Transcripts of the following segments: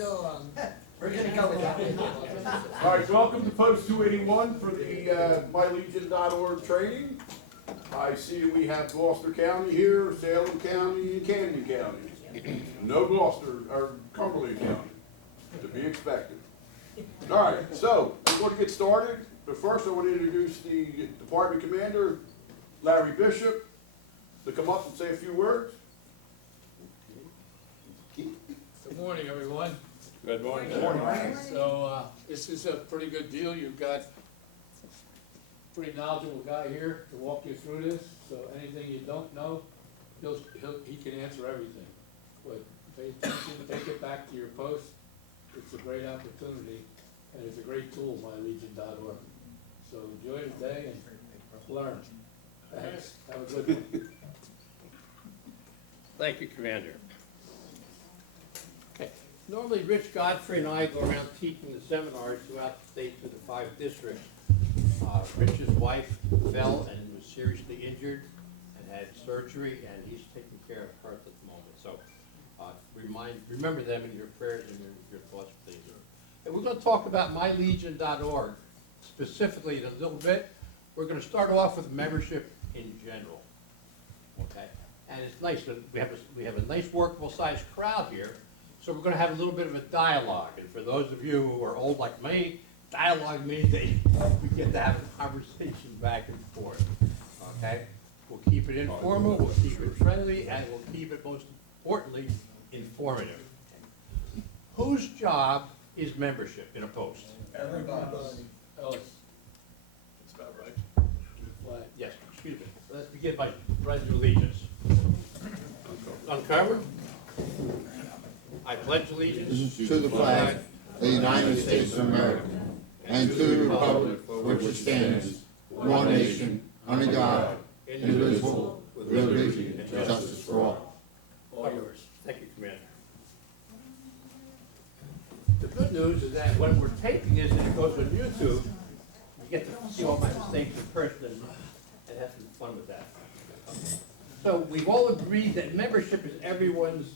know, we're gonna go with that. All right, welcome to Post 281 for the mylegion.org training. I see we have Gloucester County here, Salem County, and Camden County. No Gloucester, or Cumberland County, to be expected. All right, so we're going to get started, but first I want to introduce the Department Commander, Larry Bishop, to come up and say a few words. Good morning, everyone. Good morning. So, this is a pretty good deal. You've got a pretty knowledgeable guy here to walk you through this, so anything you don't know, he can answer everything. But pay attention, take it back to your post. It's a great opportunity, and it's a great tool, mylegion.org. So enjoy the day and learn. Thanks. Have a good one. Thank you, Commander. Okay, normally Rich Godfrey and I go around teaching the seminars throughout the state to the 5 districts. Rich's wife fell and was seriously injured and had surgery, and he's taking care of her at the moment. So remember them in your prayers and your thoughts, please. And we're going to talk about mylegion.org specifically in a little bit. We're going to start off with membership in general. Okay, and it's nice that we have a nice workable sized crowd here, so we're going to have a little bit of a dialogue. And for those of you who are old like me, dialogue means that we get to have a conversation back and forth. Okay, we'll keep it informal, we'll keep it friendly, and we'll keep it, most importantly, informative. Whose job is membership in a post? Everybody. Ellis, That's about right. flag. Yes, excuse me. Let's begin by pledge of allegiance. Uncovered. I pledge allegiance To the flag of the United States of America, and to the republic for which it stands, one nation, under God, indivisible, with liberty and justice for all. All yours. Thank you, Commander. The good news is that when we're taping this and it goes on YouTube, we get to see all my mistakes in person and have some fun with that. So we've all agreed that membership is everyone's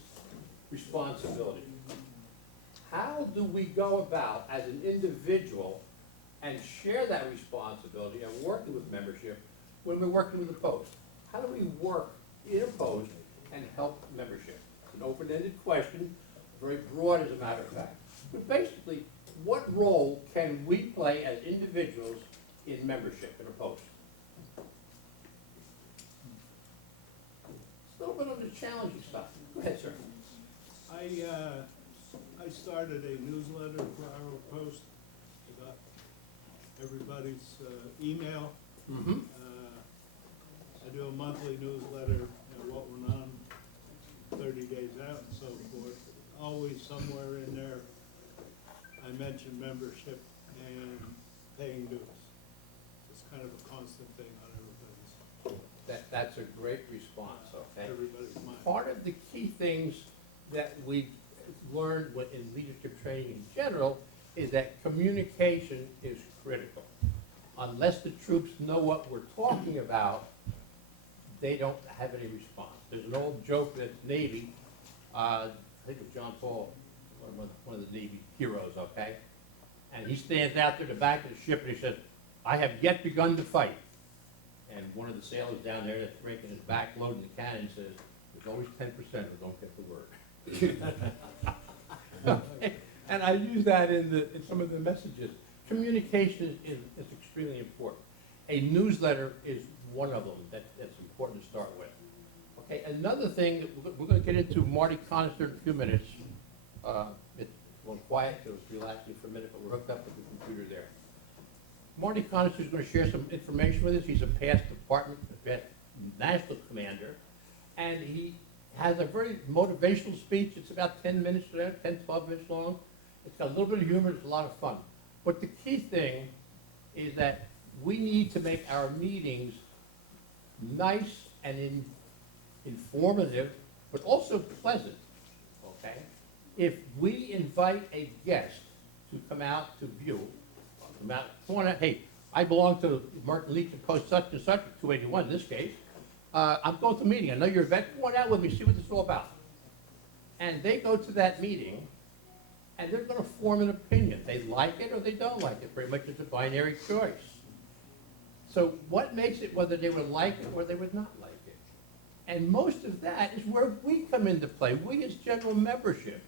responsibility. How do we go about as an individual and share that responsibility and working with membership when we're working with a post? How do we work in a post and help membership? It's an open-ended question, very broad as a matter of fact. But basically, what role can we play as individuals in membership in a post? It's a little bit of the challenging stuff. Go ahead, sir. I started a newsletter for our post. I got everybody's email. Mm-hmm. I do a monthly newsletter, what went on 30 days out and so forth. Always somewhere in there, I mention membership and paying dues. It's kind of a constant thing on That's a great response, okay? everybody's mind. Part of the key things that we learned in leadership training in general is that communication is critical. Unless the troops know what we're talking about, they don't have any response. There's an old joke that the Navy, I think of John Paul, one of the Navy heroes, okay? And he stands out there at the back of the ship and he says, "I have yet begun to fight." And one of the sailors down there that's breaking his back, loading the cannon, says, "There's always 10% who don't get the word." And I use that in some of the messages. Communication is extremely important. A newsletter is one of them that's important to start with. Okay, another thing that we're going to get into, Marty Conister in a few minutes. It's going quiet, so it's relaxing for a minute, but we're hooked up with the computer there. Marty Conister is going to share some information with us. He's a past national commander, and he has a very motivational speech. It's about 10 minutes, 10, 12 minutes long. It's got a little bit of humor. It's a lot of fun. But the key thing is that we need to make our meetings nice and informative, but also pleasant, okay? If we invite a guest to come out to view, hey, I belong to Martin Legion Post such and such, 281 in this case. I'm going to a meeting. I know you're a vet. Come on out with me, see what this is all about. And they go to that meeting, and they're gonna form an opinion. They like it or they don't like it, pretty much it's a binary choice. So what makes it whether they would like it or they would not like it? And most of that is where we come into play, we as general membership,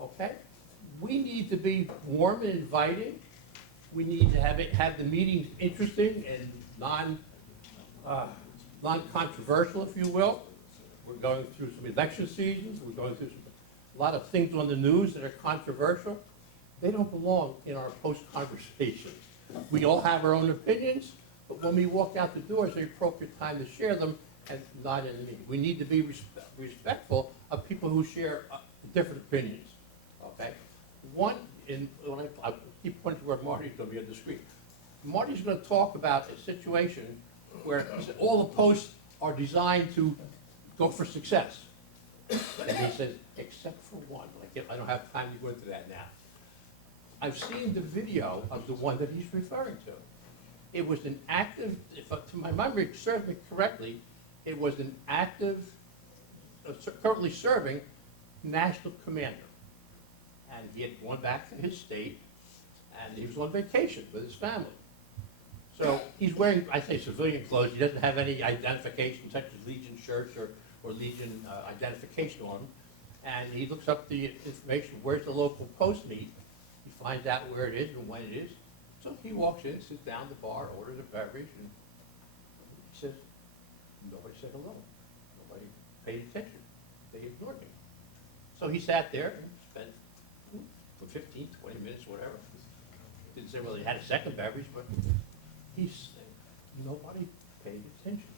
okay? We need to be warm and inviting. We need to have the meetings interesting and non-controversial, if you will. We're going through some election seasons, we're going through a lot of things on the news that are controversial. They don't belong in our post-conversation. We all have our own opinions, but when we walk out the door, it's the appropriate time to share them and not in the meeting. We need to be respectful of people who share different opinions, okay? When I keep pointing to where Marty's gonna be on the screen. Marty's gonna talk about a situation where all the posts are designed to go for success. And he says, except for one. I don't have time to go into that now. I've seen the video of the one that he's referring to. It was an active, to my memory serves me correctly, it was an active, currently serving national commander. And he had gone back to his state, and he was on vacation with his family. So he's wearing, I say civilian clothes, he doesn't have any identification such as Legion shirts or Legion identification on him. And he looks up the information, where's the local post meet? He finds out where it is and when it is. So he walks in, sits down at the bar, orders a beverage, and he says, nobody said hello. Nobody paid attention. They ignored me. So he sat there and spent for 15, 20 minutes, whatever. Didn't say, well, he had a second beverage, but he said, nobody paid attention.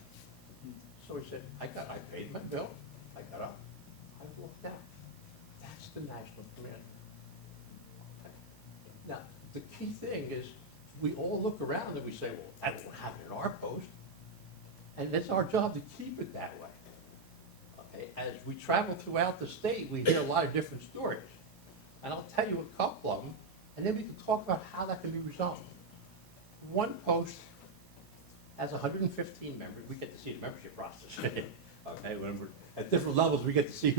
So he said, I paid my bill, I got up, I walked out. That's the national commander. Okay. Now, the key thing is, we all look around and we say, well, that won't happen in our post. And it's our job to keep it that way. Okay. As we travel throughout the state, we hear a lot of different stories. And I'll tell you a couple of them, and then we can talk about how that can be resolved. One post has 115 members. We get to see the membership process. Okay, when we're at different levels, we get to see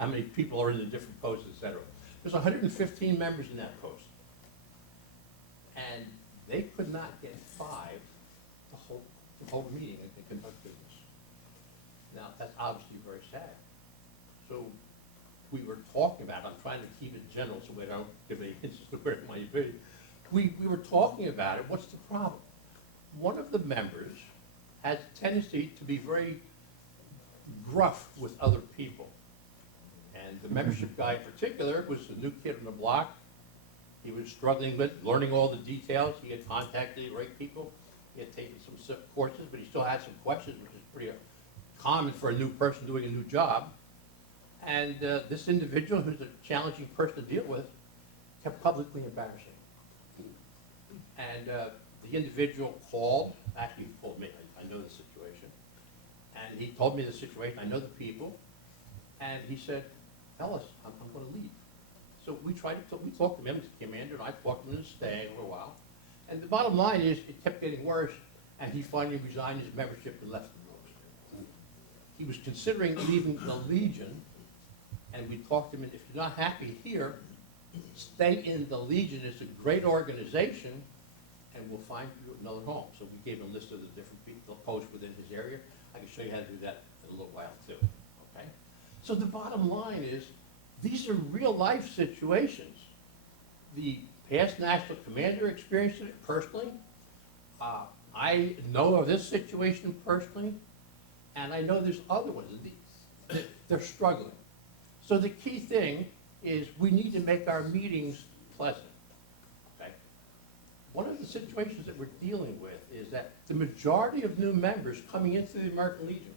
how many people are in the different posts, et cetera. There's 115 members in that post. And they could not get 5 the whole meeting and conduct business. Now, that's obviously very sad. So we were talking about, I'm trying to keep it general so we don't give any hints as to where it might be. We were talking about it. What's the problem? One of the members has a tendency to be very gruff with other people. And the membership guy in particular was a new kid on the block. He was struggling with learning all the details. He had contacted the right people. He had taken some courses, but he still had some questions, which is pretty common for a new person doing a new job. And this individual, who's a challenging person to deal with, kept publicly embarrassing. And the individual called, actually he called me, I know the situation. And he told me the situation, I know the people. And he said, Ellis, I'm going to leave. So we talked to him, the commander, and I talked to him to stay for a while. And the bottom line is, it kept getting worse, and he finally resigned his membership and left the post. He was considering leaving the Legion, and we talked to him, and if you're not happy here, stay in the Legion. It's a great organization, and we'll find you another home. So we gave him a list of the different people, posts within his area. I can show you how to do that in a little while too, okay? So the bottom line is, these are real life situations. The past national commander experienced it personally. I know of this situation personally, and I know there's other ones. They're struggling. So the key thing is we need to make our meetings pleasant, okay? One of the situations that we're dealing with is that the majority of new members coming into the American Legion,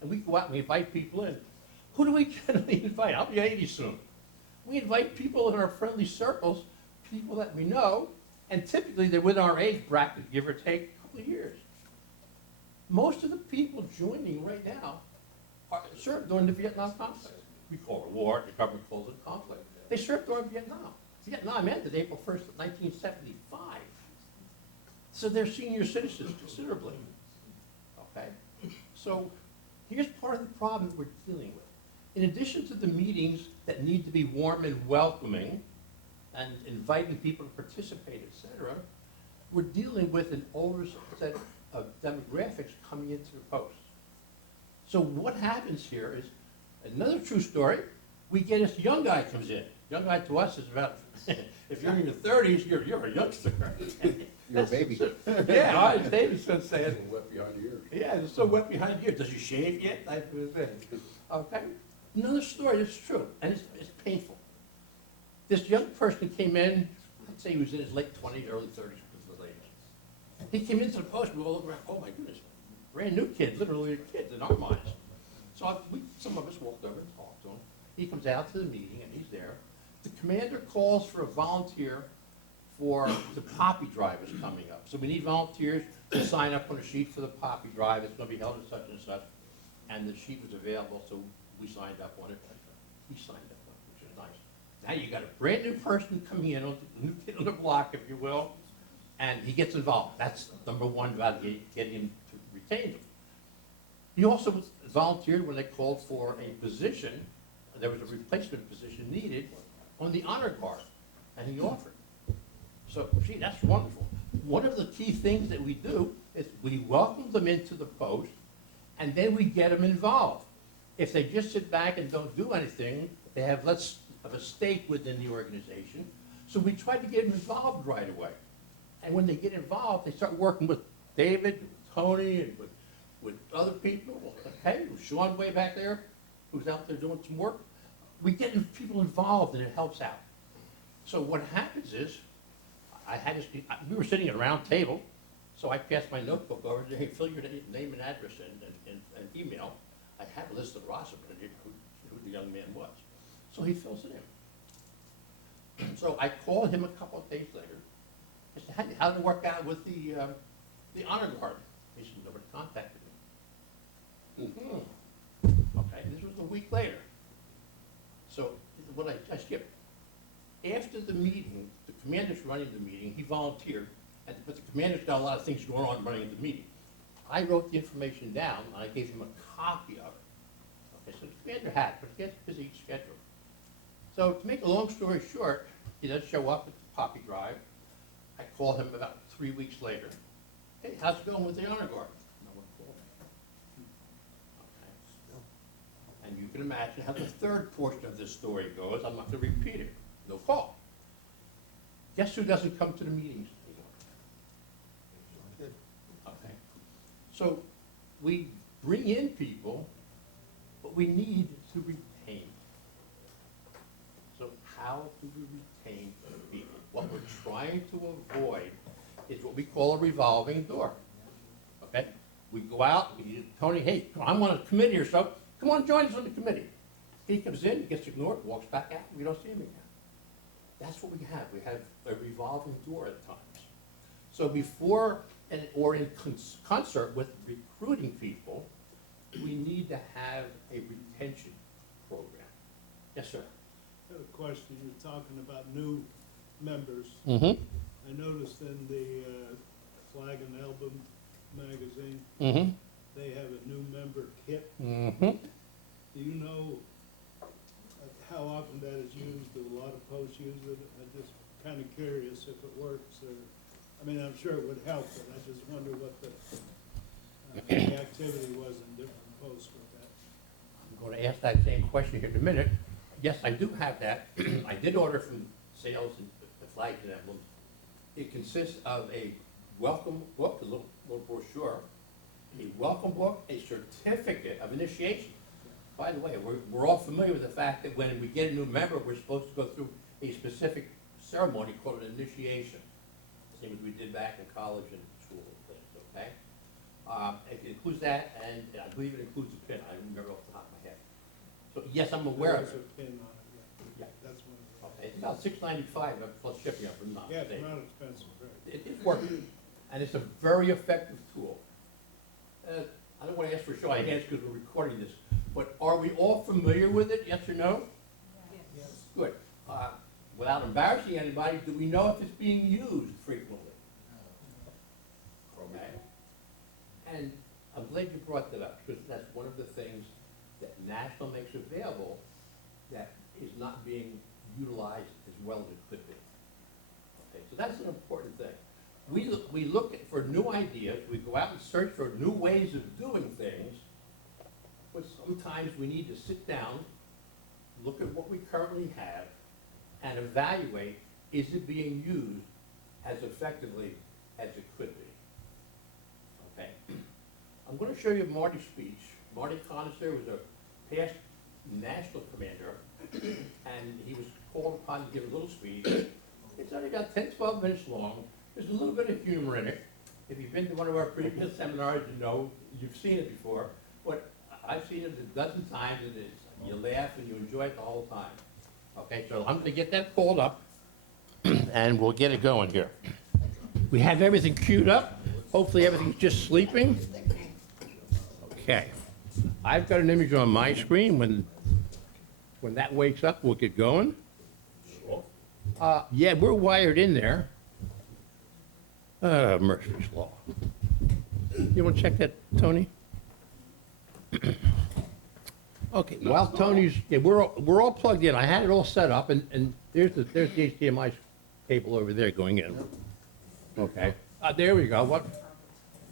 and we go out and we invite people in. Who do we generally invite? I'll be 80 soon. We invite people in our friendly circles, people that we know, and typically they're within our age bracket, give or take a couple of years. Most of the people joining right now served during the Vietnam conflict. We call it a war, the government calls it conflict. They served during Vietnam. Vietnam ended April 1st, 1975. So they're senior citizens considerably, okay? So here's part of the problem that we're dealing with. In addition to the meetings that need to be warm and welcoming, and inviting people to participate, et cetera, we're dealing with an older set of demographics coming into the post. So what happens here is, another true story, we get this young guy comes in. Young guy to us is about, if you're in your 30s, you're a youngster. You're a baby. Yeah, David's gonna say it. Wet behind the ears. Yeah, it's so wet behind the ears. Does he shave yet? Type of thing. Okay. Another story that's true, and it's painful. This young person came in, I'd say he was in his late 20s, early 30s, was the latest. He came into the post, we all looked around, oh my goodness, brand new kid, literally kids in our minds. So some of us walked over and talked to him. He comes out to the meeting and he's there. The commander calls for a volunteer for the poppy drive is coming up. So we need volunteers to sign up on a sheet for the poppy drive. It's gonna be held at such and such. And the sheet was available, so we signed up on it. He signed up on it, which is nice. Now you got a brand new person coming in, a new kid on the block, if you will, and he gets involved. That's number one about getting him to retain them. He also volunteered when they called for a position, there was a replacement position needed on the honor guard, and he offered. So, gee, that's wonderful. One of the key things that we do is we welcome them into the post, and then we get them involved. If they just sit back and don't do anything, they have less of a stake within the organization. So we try to get them involved right away. And when they get involved, they start working with David, Tony, and with other people, okay, with Sean way back there, who's out there doing some work. We get people involved and it helps out. So what happens is, we were sitting at a round table, so I passed my notebook over and said, hey, fill your name and address and email. I had a list of roster, but I didn't know who the young man was. So he fills it in. So I called him a couple of days later. I said, how did it work out with the honor guard? He said, nobody contacted me. Okay, this was a week later. So what I skipped. After the meeting, the commander's running the meeting, he volunteered, but the commander's got a lot of things going on running the meeting. I wrote the information down, and I gave him a copy of it. Okay, so the commander had it, but he has a busy schedule. So to make a long story short, he does show up at the poppy drive. I call him about 3 weeks later. Hey, how's it going with the honor guard? No one called me. Okay. And you can imagine how the third portion of this story goes. I'm not going to repeat it. No call. Guess who doesn't come to the meetings anymore? Okay. So we bring in people, but we need to retain. So how do we retain people? What we're trying to avoid is what we call a revolving door. Okay? We go out, we need Tony, hey, I'm on a committee or so, come on, join us on the committee. He comes in, gets ignored, walks back out, we don't see him again. That's what we have. We have a revolving door at times. So before, or in concert with recruiting people, we need to have a retention program. Yes, sir. I have a question. You're talking about new members. Mm-hmm. I noticed in the Flag and Album magazine, Mm-hmm. they have a new member kit. Mm-hmm. Do you know how often that is used? Do a lot of posts use it? I'm just kind of curious if it works, or, I mean, I'm sure it would help, but I just wonder what the activity was in different posts with that. I'm going to ask that same question here in a minute. Yes, I do have that. I did order from sales and the Flags and Emblems. It consists of a welcome book, a little brochure, a welcome book, a certificate of initiation. By the way, we're all familiar with the fact that when we get a new member, we're supposed to go through a specific ceremony called an initiation. Same as we did back in college and school and things, okay? It includes that, and I believe it includes a pin. I don't remember off the top of my head. So yes, I'm aware of There's it. a pin on it, Yeah. That's one of Okay, it's about $6.95 plus shipping, if I'm not the, yeah, it's mistaken. not expensive, right? It's working, and it's a very effective tool. I don't want to ask for a show of hands because we're recording this, but are we all familiar with it, yes or no? Yes. Good. Without embarrassing anybody, do we know if it's being used frequently? Okay. And I'm glad you brought that up, because that's one of the things that National makes available that is not being utilized as well as it could be. that's an important thing. We look for new ideas, we go out and search for new ways of doing things, but sometimes we need to sit down, look at what we currently have, and evaluate, is it being used as effectively as it could be? Okay? I'm gonna show you Marty's speech. Marty Conister was a past national commander, and he was called upon to give a little speech. It's only about 10, 12 minutes long. There's a little bit of humor in it. If you've been to one of our previous seminars, you know, you've seen it before. But I've seen it a dozen times, and you laugh and you enjoy it the whole time. Okay, so I'm gonna get that pulled up, and we'll get it going here. We have everything queued up. Hopefully everything's just sleeping. Okay. I've got an image on my screen. When that wakes up, we'll get going. Yeah, we're wired in there. Murphy's Law. You want to check that, Tony? Okay, while Tony's, yeah, we're all plugged in. I had it all set up, and there's the HDMI cable over there going in. Okay, there we go. What?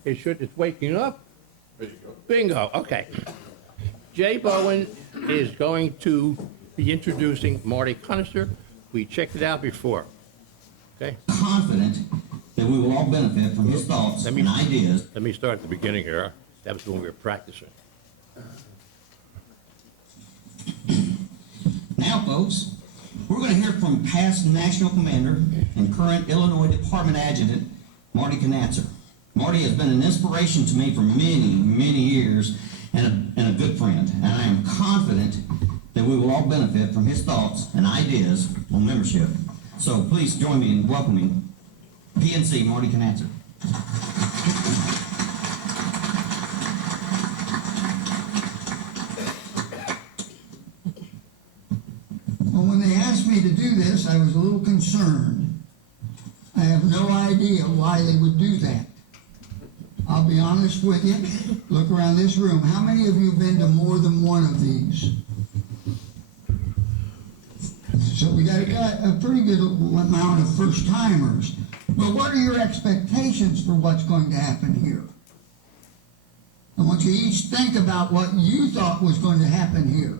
It's waking up. There you go. Bingo. Okay. Jay Bowen is going to be introducing Marty Conister. We checked it out before. Okay. Confident that we will all benefit from his thoughts Let me- and ideas. Let me start at the beginning here. That was when we were practicing. Now, folks, we're going to hear from past national commander and current Illinois Department Adjutant, Marty Knatzer. Marty has been an inspiration to me for many, many years and a good friend. And I am confident that we will all benefit from his thoughts and ideas on membership. So please join me in welcoming PNC Marty Knatzer. Well, when they asked me to do this, I was a little concerned. I have no idea why they would do that. I'll be honest with you. Look around this room. How many of you have been to more than one of these? So we got a pretty good amount of first-timers. But what are your expectations for what's going to happen here? I want you to each think about what you thought was going to happen here.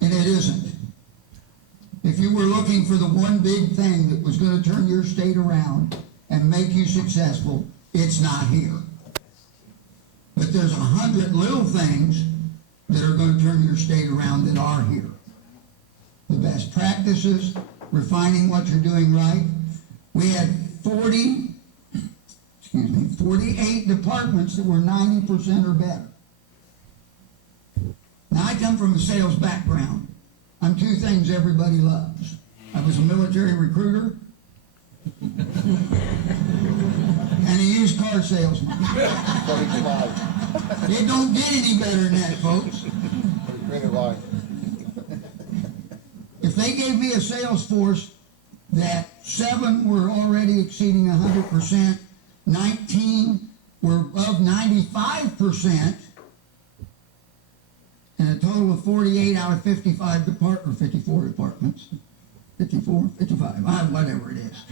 And it isn't. If you were looking for the one big thing that was going to turn your state around and make you successful, it's not here. But there's 100 little things that are going to turn your state around that are here. The best practices, refining what you're doing right. We had 48 departments that were 90% or better. Now, I come from a sales background. I'm two things everybody loves. I was a military recruiter and a used car salesman. It don't get any better than that, folks. If they gave me a sales force that 7 were already exceeding 100%, 19 were above 95%, and a total of 48 out of 54 departments, 54, 55, whatever it is.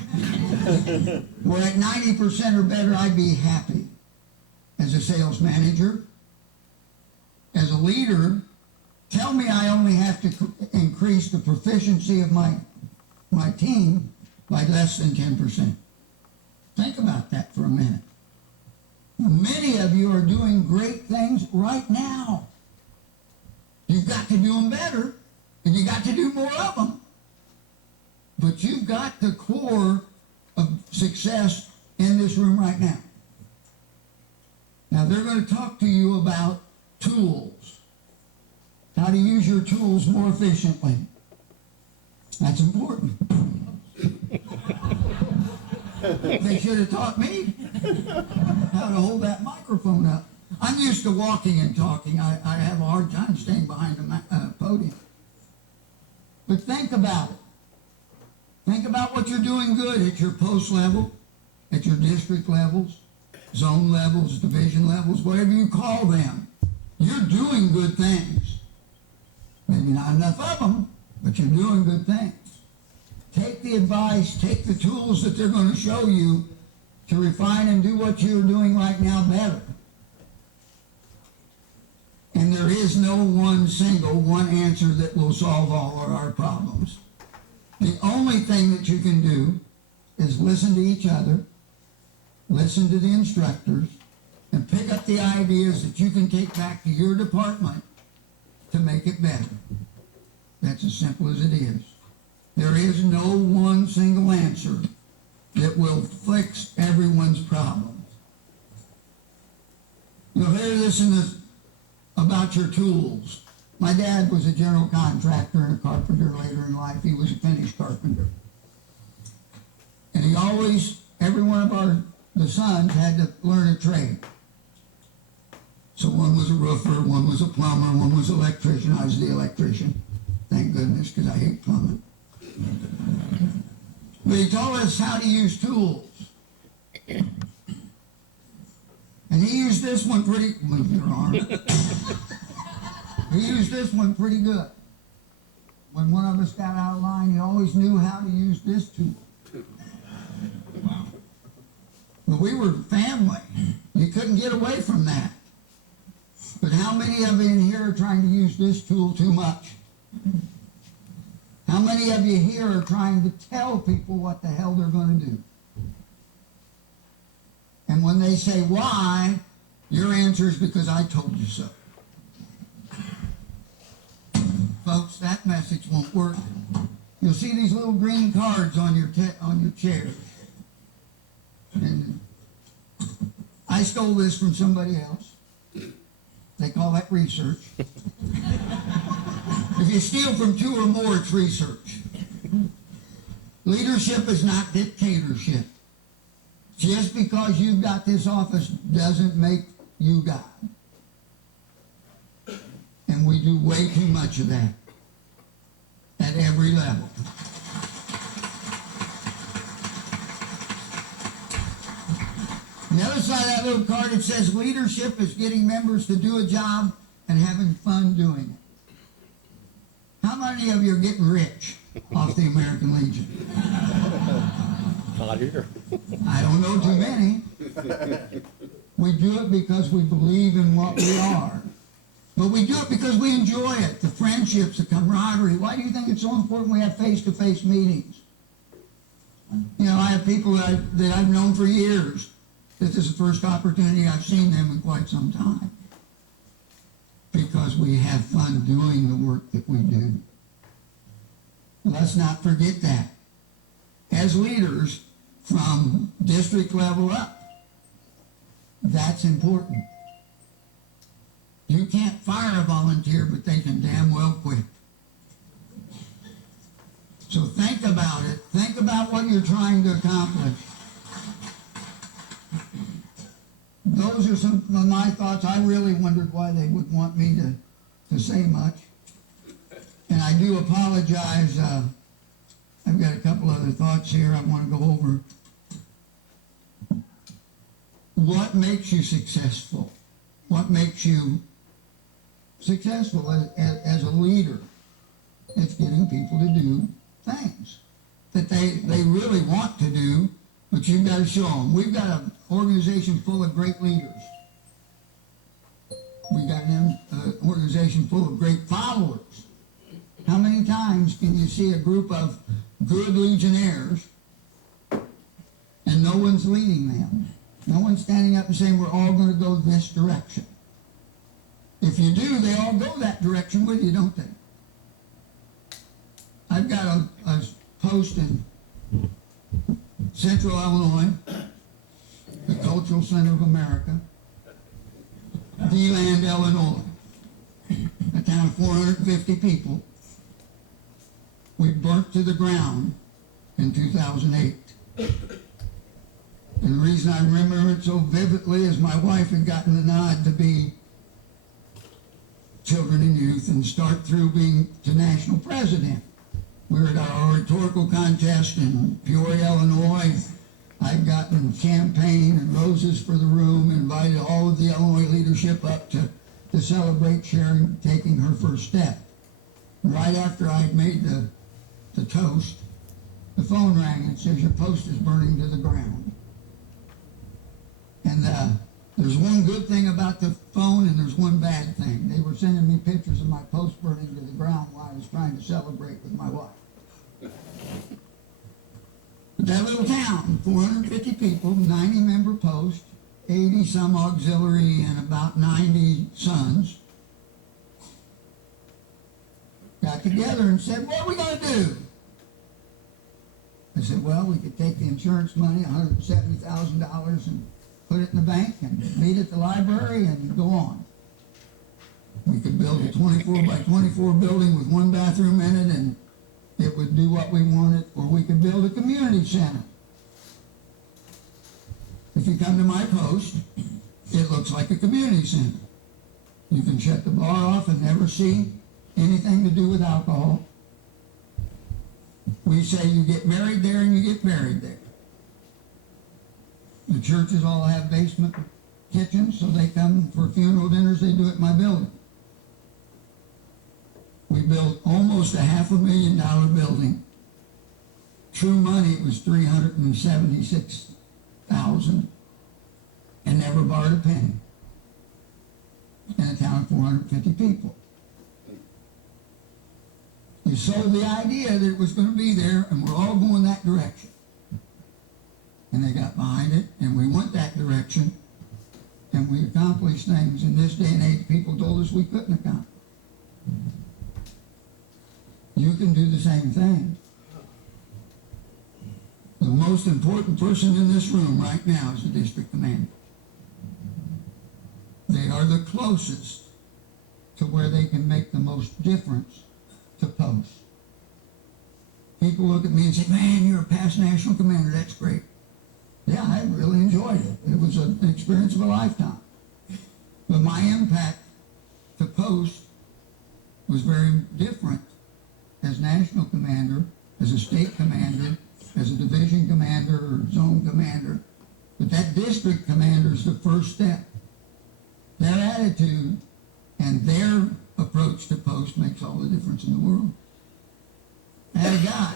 We're at 90% or better, I'd be happy. As a sales manager, as a leader, tell me I only have to increase the proficiency of my team by less than 10%. Think about that for a minute. Many of you are doing great things right now. You've got to do them better, and you got to do more of them. But you've got the core of success in this room right now. Now, they're going to talk to you about tools, how to use your tools more efficiently. That's important. They should have taught me how to hold that microphone up. I'm used to walking and talking. I have a hard time staying behind a podium. But think about it. Think about what you're doing good at your post level, at your district levels, zone levels, division levels, whatever you call them. You're doing good things. Maybe not enough of them, but you're doing good things. take the advice, take the tools that they're gonna show you to refine and do what you're doing right now better. And there is no one answer that will solve all of our problems. The only thing that you can do is listen to each other, listen to the instructors, and pick up the ideas that you can take back to your department to make it better. That's as simple as it is. There is no one single answer that will fix everyone's problems. You'll hear this about your tools. My dad was a general contractor and a carpenter later in life. He was a finished carpenter. And he always, every one of the sons had to learn a trade. So one was a roofer, one was a plumber, one was an electrician. I was the electrician. Thank goodness, because I hate plumbing. But he taught us how to use tools. And he used this one pretty, move your arm. He used this one pretty good. When one of us got out of line, he always knew how to use this tool. Wow. But we were family. You couldn't get away from that. But how many of you in here are trying to use this tool too much? How many of you here are trying to tell people what the hell they're going to do? And when they say why, your answer is because I told you so. Folks, that message won't work. You'll see these little green cards on your chairs. And I stole this from somebody else. They call that research. If you steal from two or more, it's research. Leadership is not dictatorship. Just because you've got this office doesn't make you God. And we do way too much of that at every level. On the other side of that little card, it says leadership is getting members to do a job and having fun doing it. How many of you are getting rich off the American Legion? Not here. I don't know too many. We do it because we believe in what we are. But we do it because we enjoy it, the friendships, the camaraderie. Why do you think it's so important we have face-to-face meetings? You know, I have people that I've known for years. This is the first opportunity I've seen them in quite some time. Because we have fun doing the work that we do. Let's not forget that. As leaders, from district level up, that's important. You can't fire a volunteer, but they can damn well quit. So think about it. Think about what you're trying to accomplish. Those are some of my thoughts. I really wondered why they would want me to say much. And I do apologize. I've got a couple other thoughts here I want to go over. What makes you successful? What makes you successful as a leader? It's getting people to do things that they really want to do, but you've got to show them. We've got an organization full of great leaders. We've got an organization full of great followers. How many times can you see a group of good legionnaires and no one's leading them? No one's standing up and saying, we're all going to go this direction. If you do, they all go that direction with you, don't they? I've got a post in Central Illinois, the Cultural Center of America, DeLand, Illinois, a town of 450 people. We burnt to the ground in 2008. And the reason I remember it so vividly is my wife had gotten the nod to be children and youth and start through being to national president. We were at our rhetorical contest in Peoria, Illinois. I'd gotten champagne and roses for the room, invited all of the Illinois leadership up to celebrate Sharon taking her first step. Right after I had made the toast, the phone rang and says your post is burning to the ground. And there's one good thing about the phone and there's one bad thing. They were sending me pictures of my post burning to the ground while I was trying to celebrate with my wife. But that little town, 450 people, 90-member post, 80 some auxiliary and about 90 sons, got together and said, what are we going to do? I said, well, we could take the insurance money, $170,000, and put it in the bank and meet at the library and go on. We could build a 24 by 24 building with one bathroom in it and it would do what we wanted, or we could build a community center. If you come to my post, it looks like a community center. You can shut the bar off and never see anything to do with alcohol. We say you get married there and you get buried there. The churches all have basement kitchens, so they come for funeral dinners, they do it in my building. We built almost a $500,000 building. True money was $376,000 and never borrowed a penny in a town of 450 people. You sold the idea that it was going to be there and we're all going that direction. And they got behind it and we went that direction and we accomplished things in this day and age people told us we couldn't accomplish. You can do the same thing. The most important person in this room right now is the district commander. They are the closest to where they can make the most difference to post. People look at me and say, man, you're a past national commander, that's great. Yeah, I really enjoyed it. It was an experience of a lifetime. But my impact to post was very different as national commander, as a state commander, as a division commander or zone commander. But that district commander is the first step. Their attitude and their approach to post makes all the difference in the world. I had a guy,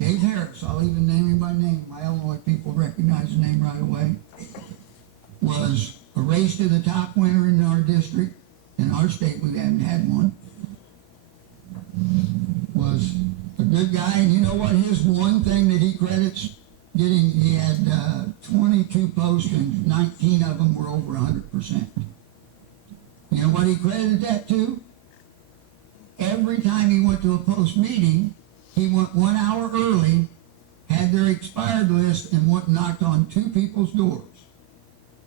Dave Harris, I'll even name him by name. My Illinois people recognize the name right away. Was a race to the top winner in our district. In our state, we haven't had one. Was a good guy, and you know what? His one thing that he credits getting, he had 22 posts, and 19 of them were over 100%. You know what he credited that to? Every time he went to a post meeting, he went 1 hour early, had their expired list, and went and knocked on 2 people's doors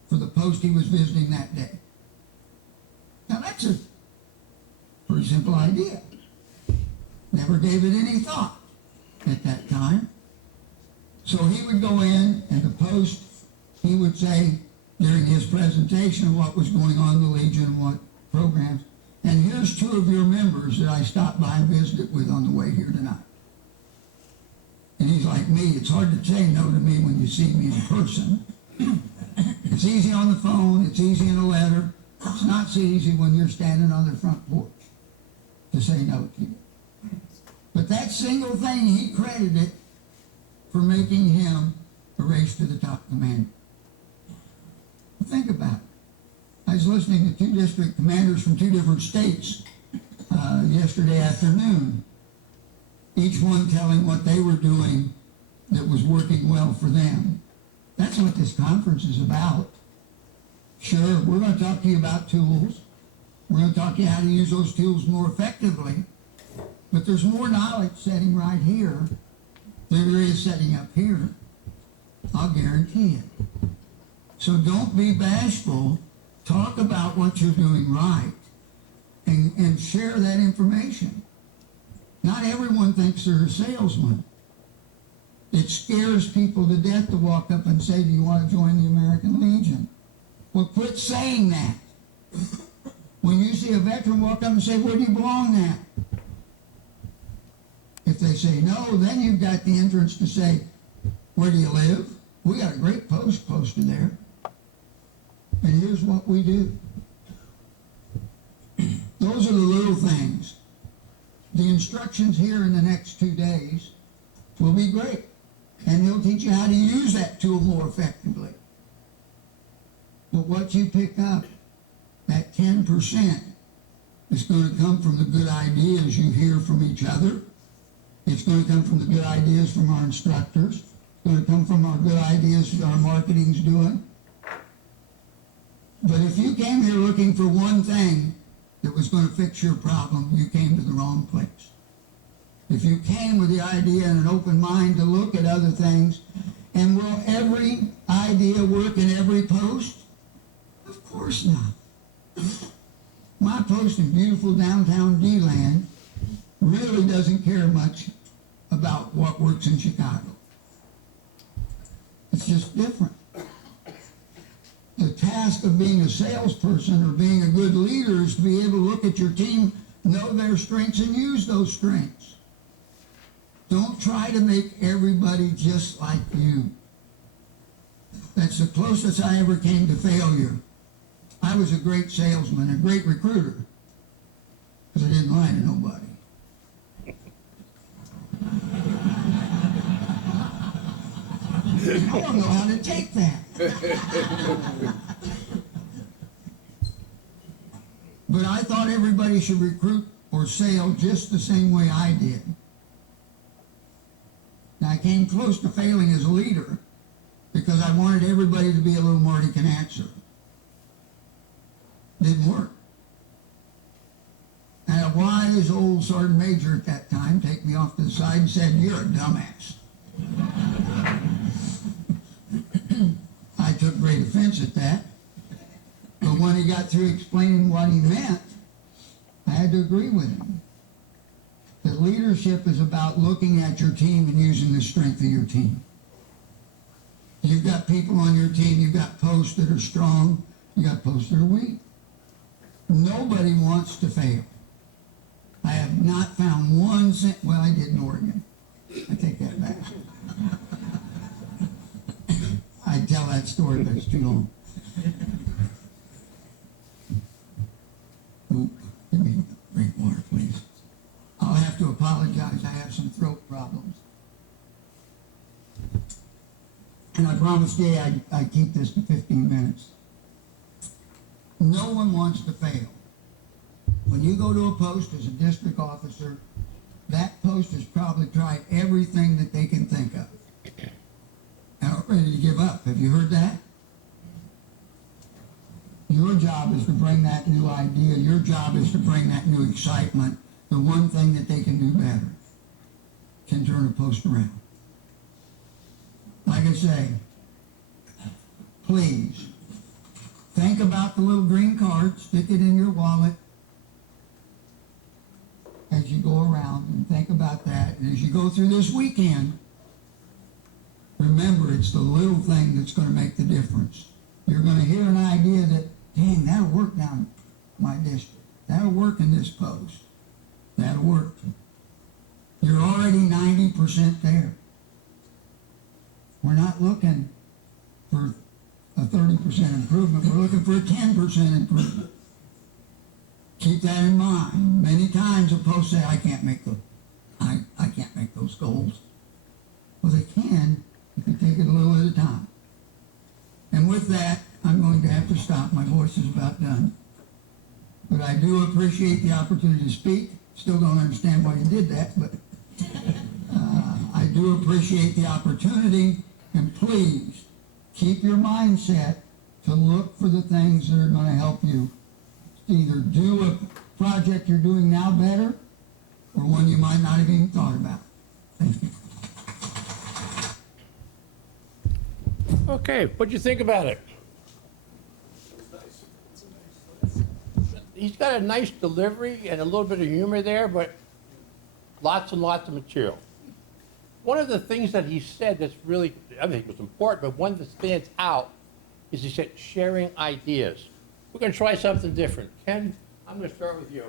for the post he was visiting that day. Now that's a pretty simple idea. Never gave it any thought at that time. So he would go in and the post, he would say during his presentation of what was going on in the Legion and what programs, and here's 2 of your members that I stopped by and visited with on the way here tonight. And he's like me, it's hard to say no to me when you see me in person. It's easy on the phone, it's easy in a letter. It's not so easy when you're standing on the front porch to say no to you. But that single thing he credited for making him a race to the top commander. Think about it. I was listening to 2 district commanders from 2 different states yesterday afternoon, each one telling what they were doing that was working well for them. That's what this conference is about. Sure, we're going to talk to you about tools. We're going to talk to you how to use those tools more effectively. But there's more knowledge sitting right here than there is sitting up here. I'll guarantee it. So don't be bashful. Talk about what you're doing right and share that information. Not everyone thinks they're a salesman. It scares people to death to walk up and say, do you want to join the American Legion? Well, quit saying that. When you see a veteran walk up and say, where do you belong at? If they say no, then you've got the entrance to say, where do you live? We got a great post posted there. And here's what we do. Those are the little things. The instructions here in the next 2 days will be great. And they'll teach you how to use that tool more effectively. But what you pick up, that 10%, is going to come from the good ideas you hear from each other. It's going to come from the good ideas from our instructors. It's going to come from our good ideas that our marketing's doing. But if you came here looking for one thing that was going to fix your problem, you came to the wrong place. If you came with the idea and an open mind to look at other things, and will every idea work in every post? Of course not. My post in beautiful downtown D-Land really doesn't care much about what works in Chicago. It's just different. The task of being a salesperson or being a good leader is to be able to look at your team, know their strengths, and use those strengths. Don't try to make everybody just like you. That's the closest I ever came to failure. I was a great salesman, a great recruiter, because I didn't lie to nobody. I don't know how to take that. But I thought everybody should recruit or sell just the same way I did. Now, I came close to failing as a leader because I wanted everybody to be a little Marty Knatzer. Didn't work. I had a wise old sergeant major at that time take me off to the side and said, "You're a dumbass." I took great offense at that. But when he got through explaining what he meant, I had to agree with him. That leadership is about looking at your team and using the strength of your team. You've got people on your team, you've got posts that are strong, you got posts that are weak. Nobody wants to fail. I have not found one well, I did in Oregon. I take that back. I'd tell that story, but it's too long. Ooh, give me a drink of water, please. I'll have to apologize. I have some throat problems. And I promised Jay I'd keep this to 15 minutes. No one wants to fail. When you go to a post as a district officer, that post has probably tried everything that they can think of. And are ready to give up. Have you heard that? Your job is to bring that new idea. Your job is to bring that new excitement. The one thing that they can do better can turn a post around. Like I say, please, think about the little green card, stick it in your wallet as you go around, and think about that. And as you go through this weekend, remember it's the little thing that's going to make the difference. You're going to hear an idea that, dang, that'll work down my district. That'll work in this post. That'll work. You're already 90% there. We're not looking for a 30% improvement. We're looking for a 10% improvement. Keep that in mind. Many times a post say, I can't make those goals. Well, they can if you take it a little at a time. And with that, I'm going to have to stop. My voice is about done. But I do appreciate the opportunity to speak. Still don't understand why you did that, but I do appreciate the opportunity. And please, keep your mindset to look for the things that are going to help you either do a project you're doing now better or one you might not have even thought about. Thank you. Okay, what'd you think about it? He's got a nice delivery and a little bit of humor there, but lots and lots of material. One of the things that he said that's really, I think was important, but one that stands out is he said sharing ideas. We're going to try something different. Ken, I'm going to start with you.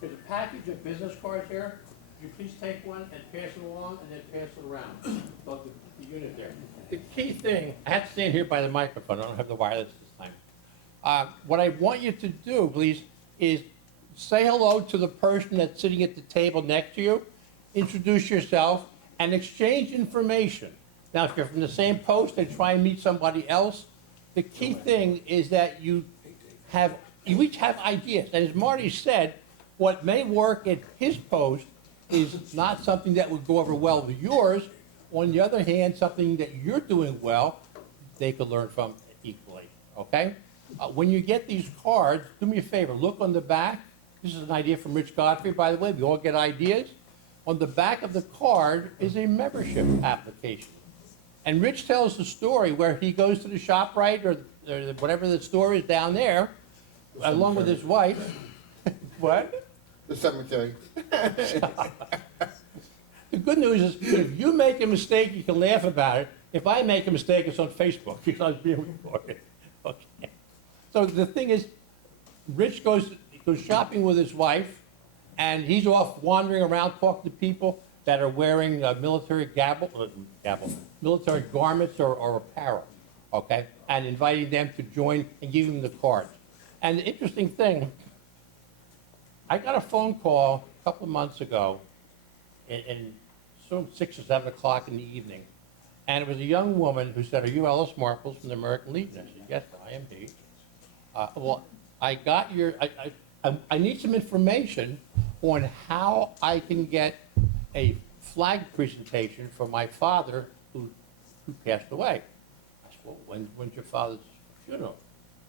There's a package of business cards here. Would you please take one and pass it along and then pass it around? Both the unit there. The key thing, I have to stand here by the microphone. I don't have the wireless this time. What I want you to do, please, is say hello to the person that's sitting at the table next to you. Introduce yourself and exchange information. Now, if you're from the same post and try and meet somebody else, the key thing is that you each have ideas. And as Marty said, what may work at his post is not something that would go over well with yours. On the other hand, something that you're doing well, they could learn from equally, okay? When you get these cards, do me a favor, look on the back. This is an idea from Rich Godfrey, by the way. We all get ideas. On the back of the card is a membership application. And Rich tells the story where he goes to the ShopRite or whatever the store is down there, along with his wife. What? The cemetery. The good news is, if you make a mistake, you can laugh about it. If I make a mistake, it's on Facebook because I was being recorded. Okay. So the thing is, Rich goes shopping with his wife, and he's off wandering around talking to people that are wearing military military garments or apparel, okay, and inviting them to join and giving them the cards. And the interesting thing, I got a phone call a couple of months ago, in soon 6 or 7 o'clock in the evening, and it was a young woman who said, "Are you Ellis Marples from the American Legion?" I said, "Yes, I am he." Well, I got your, I need some information on how I can get a flag presentation for my father who passed away. I said, "Well, when's your father's funeral?"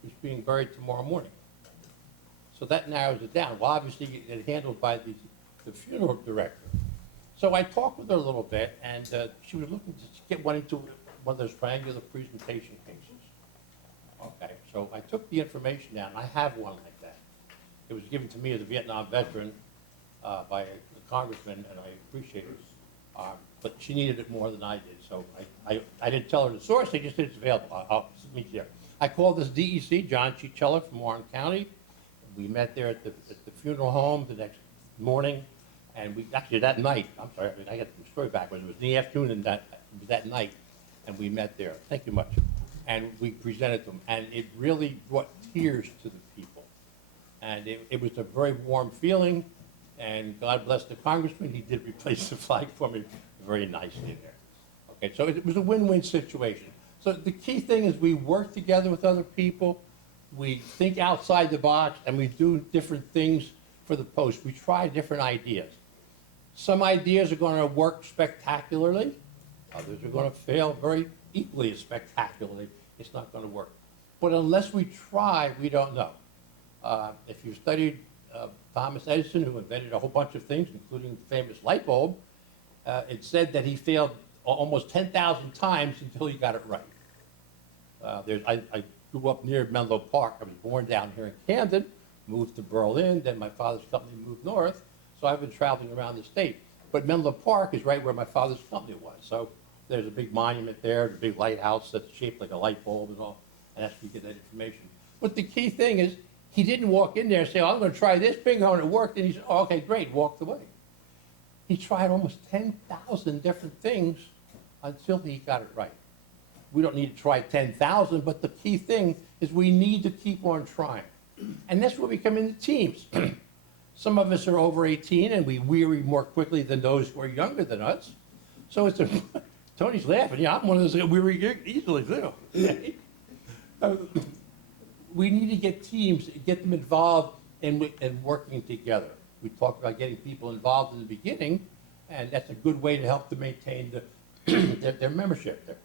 "He's being buried tomorrow morning." So that narrows it down. Well, obviously, it's handled by the funeral director. So I talked with her a little bit, and she was looking to get one into one of those triangular presentation cases. Okay, so I took the information down, and I have one like that. It was given to me as a Vietnam veteran by a congressman, and I appreciate it. But she needed it more than I did, so I didn't tell her the source, I just said it's available. I'll meet you there. I called this DEC, John Chichella from Warren County. We met there at the funeral home the next morning, and we, actually that night, I'm sorry, I got the story backwards, it was in the afternoon and that night, and we met there. Thank you much. And we presented them, and it really brought tears to the people. And it was a very warm feeling, and God bless the congressman, he did replace the flag for me very nicely there. Okay, so it was a win-win situation. So the key thing is we work together with other people, we think outside the box, and we do different things for the post. We try different ideas. Some ideas are going to work spectacularly, others are going to fail very equally as spectacularly. It's not going to work. But unless we try, we don't know. If you studied Thomas Edison, who invented a whole bunch of things, including the famous light bulb, it said that he failed almost 10,000 times until he got it right. I grew up near Menlo Park. I was born down here in Camden, moved to Berlin, then my father's company moved north, so I've been traveling around the state. But Menlo Park is right where my father's company was, so there's a big monument there, the big lighthouse that's shaped like a light bulb and all, and that's where you get that information. But the key thing is, he didn't walk in there and say, "Oh, I'm going to try this bingo," and it worked, and he said, "Oh, okay, great," walked away. He tried almost 10,000 different things until he got it right. We don't need to try 10,000, but the key thing is we need to keep on trying. And that's where we come into teams. Some of us are over 18 and we weary more quickly than those who are younger than us. So it's a, Tony's laughing. Yeah, I'm one of those that weary easily too. We need to get teams, get them involved in working together. We talked about getting people involved in the beginning, and that's a good way to help to maintain their membership there.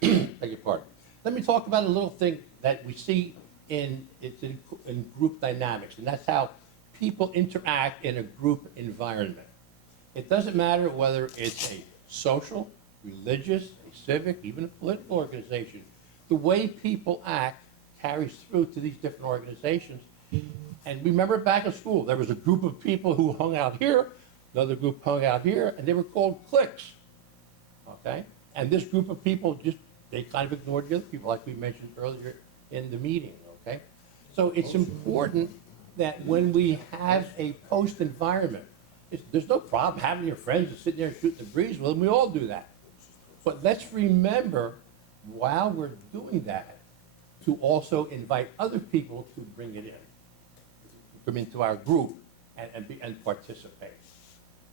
Beg your pardon. Let me talk about a little thing that we see in group dynamics, and that's how people interact in a group environment. It doesn't matter whether it's a social, religious, a civic, even a political organization. The way people act carries through to these different organizations. And remember back at school, there was a group of people who hung out here, another group hung out here, and they were called cliques, okay? And this group of people they kind of ignored the other people, like we mentioned earlier in the meeting, okay? So it's important that when we have a post environment, there's no problem having your friends and sitting there shooting the breeze with them, we all do that. But let's remember, while we're doing that, to also invite other people to bring it in, to come into our group and participate,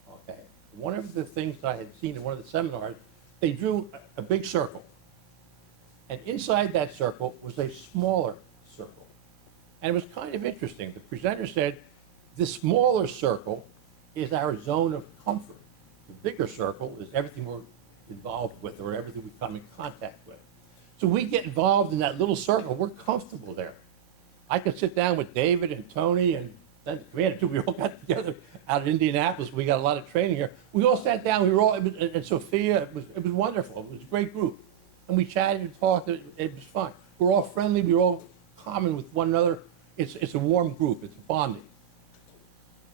okay? one of the things that I had seen in one of the seminars, they drew a big circle. And inside that circle was a smaller circle. And it was kind of interesting. The presenter said, the smaller circle is our zone of comfort. The bigger circle is everything we're involved with or everything we come in contact with. So we get involved in that little circle, we're comfortable there. I could sit down with David and Tony and then the commander too, we all got together out in Indianapolis, we got a lot of training here. We all sat down, we were all, and Sophia, it was wonderful, it was a great group. And we chatted and talked, it was fun. We're all friendly, we were all common with one another. It's a warm group, it's bonding.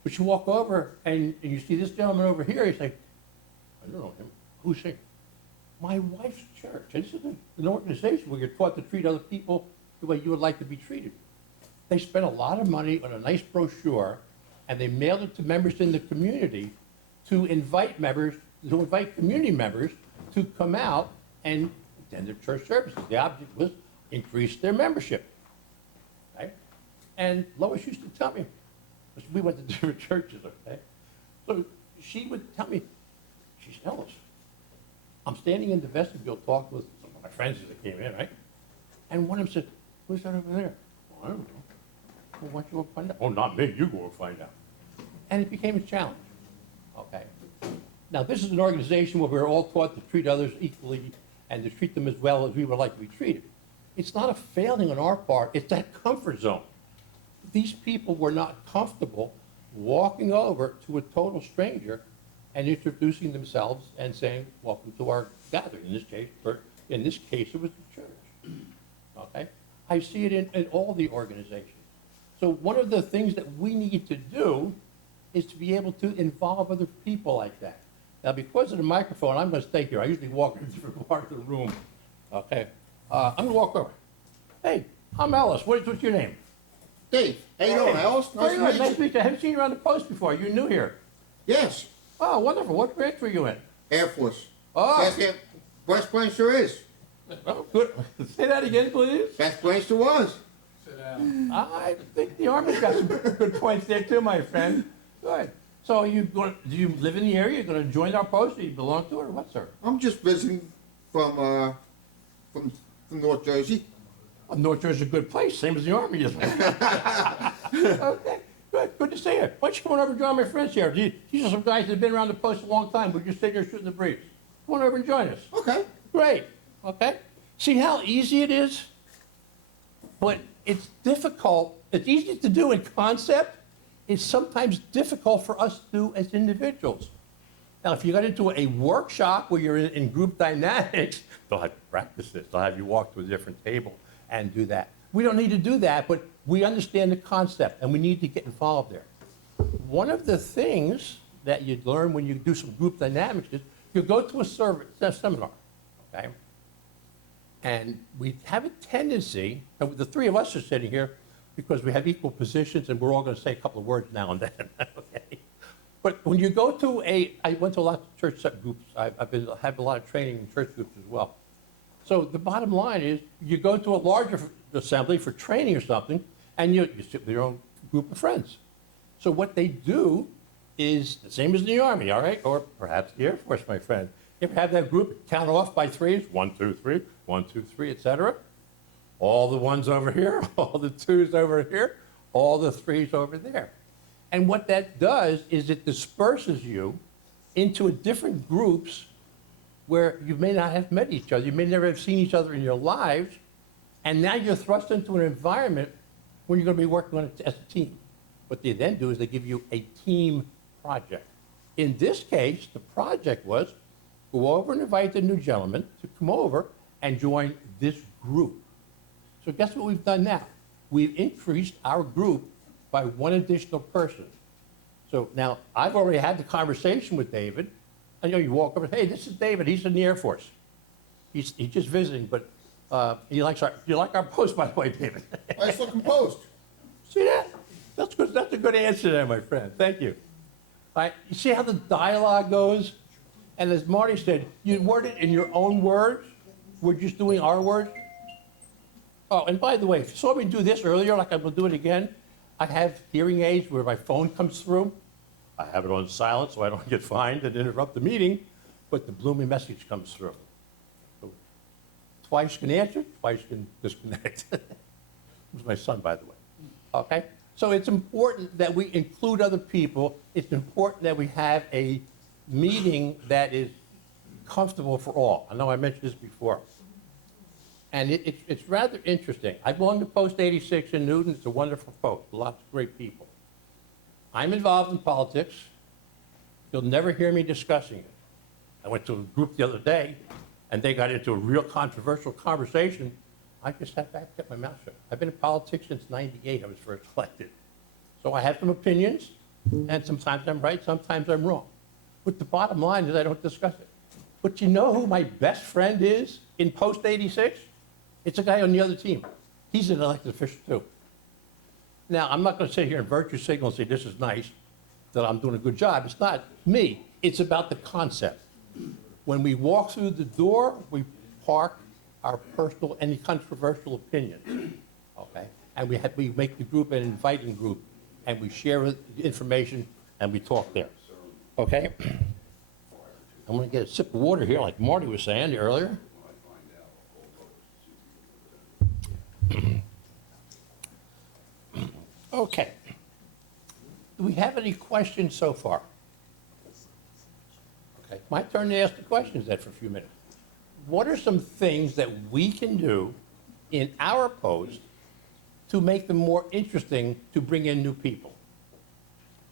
But you walk over and you see this gentleman over here, you say, I don't know him, who's he? My wife's church. And this is an organization where you're taught to treat other people the way you would like to be treated. They spent a lot of money on a nice brochure, and they mailed it to members in the community to invite community members to come out and attend their church services. The object was increase their membership. Right? And Lois used to tell me, because we went to different churches, okay? So she would tell me, she said, Ellis, I'm standing in the vestibule talking with some of my friends as they came in, right? And one of them said, who's that over there? Well, I don't know. Well, why don't you go find out? Oh, not me, you go and find out. And it became a challenge, okay? Now, this is an organization where we're all taught to treat others equally and to treat them as well as we would like to be treated. It's not a failing on our part, it's that comfort zone. These people were not comfortable walking over to a total stranger and introducing themselves and saying, welcome to our gathering. In this case, it was the church, okay? I see it in all the organizations. So one of the things that we need to do is to be able to involve other people like that. Now, because of the microphone, I'm going to stay here. I usually walk in a different part of the room. Okay. I'm going to walk over. Hey, I'm Ellis. What's your name? Dave, how you doing, Alice? Nice to meet Nice you. to meet you. I haven't seen you around the post before. You're new here. Yes, Oh, wonderful. What branch were you in? Air Force. Oh, Best West Branch there is. oh good. Say that again, please. Best branch there was. I think the Army's got some good points there too, my friend. Good. So do you live in the area? You're going to join our post? Do you belong to it or what, sir? I'm just visiting from North Jersey. Well, North Jersey's a good place, same as the Army is. Okay, good to see you. Why don't you come on over and join my friends here? These are some guys that have been around the post a long time. We're just sitting here shooting the breeze. Come on over and join us. Okay. Great, okay? See how easy it is? But it's difficult. It's easy to do in concept. It's sometimes difficult for us to do as individuals. Now, if you got into a workshop where you're in group dynamics, they'll have you practice this. They'll have you walk to a different table and do that. We don't need to do that, but we understand the concept, and we need to get involved there. One of the things that you'd learn when you do some group dynamics is you go to a seminar, okay? And we have a tendency, and the three of us are sitting here because we have equal positions, and we're all going to say a couple of words now and then, okay? But when you go to I went to a lot of church groups. I've had a lot of training in church groups as well. So the bottom line is, you go to a larger assembly for training or something, and you sit with your own group of friends. So what they do is the same as the Army, all right? Or perhaps the Air Force, my friend. You ever have that group count off by threes? 1, 2, 3, 1, 2, 3, etc. All the ones over here, all the twos over here, all the threes over there. And what that does is it disperses you into different groups where you may not have met each other. You may never have seen each other in your lives. And now you're thrust into an environment where you're going to be working on it as a team. What they then do is they give you a team project. In this case, the project was go over and invite the new gentleman to come over and join this group. So guess what we've done now? We've increased our group by one additional person. So now, I've already had the conversation with David. I know you walk over, hey, this is David, he's in the Air Force. He's just visiting, but you like our post, by the way, David. Nice looking post. See that? That's good. That's a good answer there, my friend. Thank you. All right, you see how the dialogue goes? And as Marty said, you word it in your own words. We're just doing our words. Oh, and by the way, if you saw me do this earlier, like I will do it again, I have hearing aids where my phone comes through. I have it on silent so I don't get fined and interrupt the meeting, but the blooming message comes through. So, twice can answer, twice can disconnect. It was my son, by the way. Okay? So it's important that we include other people. It's important that we have a meeting that is comfortable for all. I know I mentioned this before. And it's rather interesting. I belong to Post 86 in Newton. It's a wonderful post, lots of great people. I'm involved in politics. You'll never hear me discussing it. I went to a group the other day, and they got into a real controversial conversation. I just sat back and kept my mouth shut. I've been in politics since '98. I was first elected. So I have some opinions, and sometimes I'm right, sometimes I'm wrong. But the bottom line is I don't discuss it. But you know who my best friend is in Post 86? It's a guy on the other team. He's an elected official too. Now, I'm not going to sit here and virtue signal and say this is nice, that I'm doing a good job. It's not me. It's about the concept. When we walk through the door, we park our personal, any controversial opinions, okay? And we make the group an inviting group, and we share information, and we talk there, okay? I'm going to get a sip of water here, like Marty was saying earlier. Okay. Do we have any questions so far? Okay, my turn to ask the questions then for a few minutes. What are some things that we can do in our post to make them more interesting to bring in new people?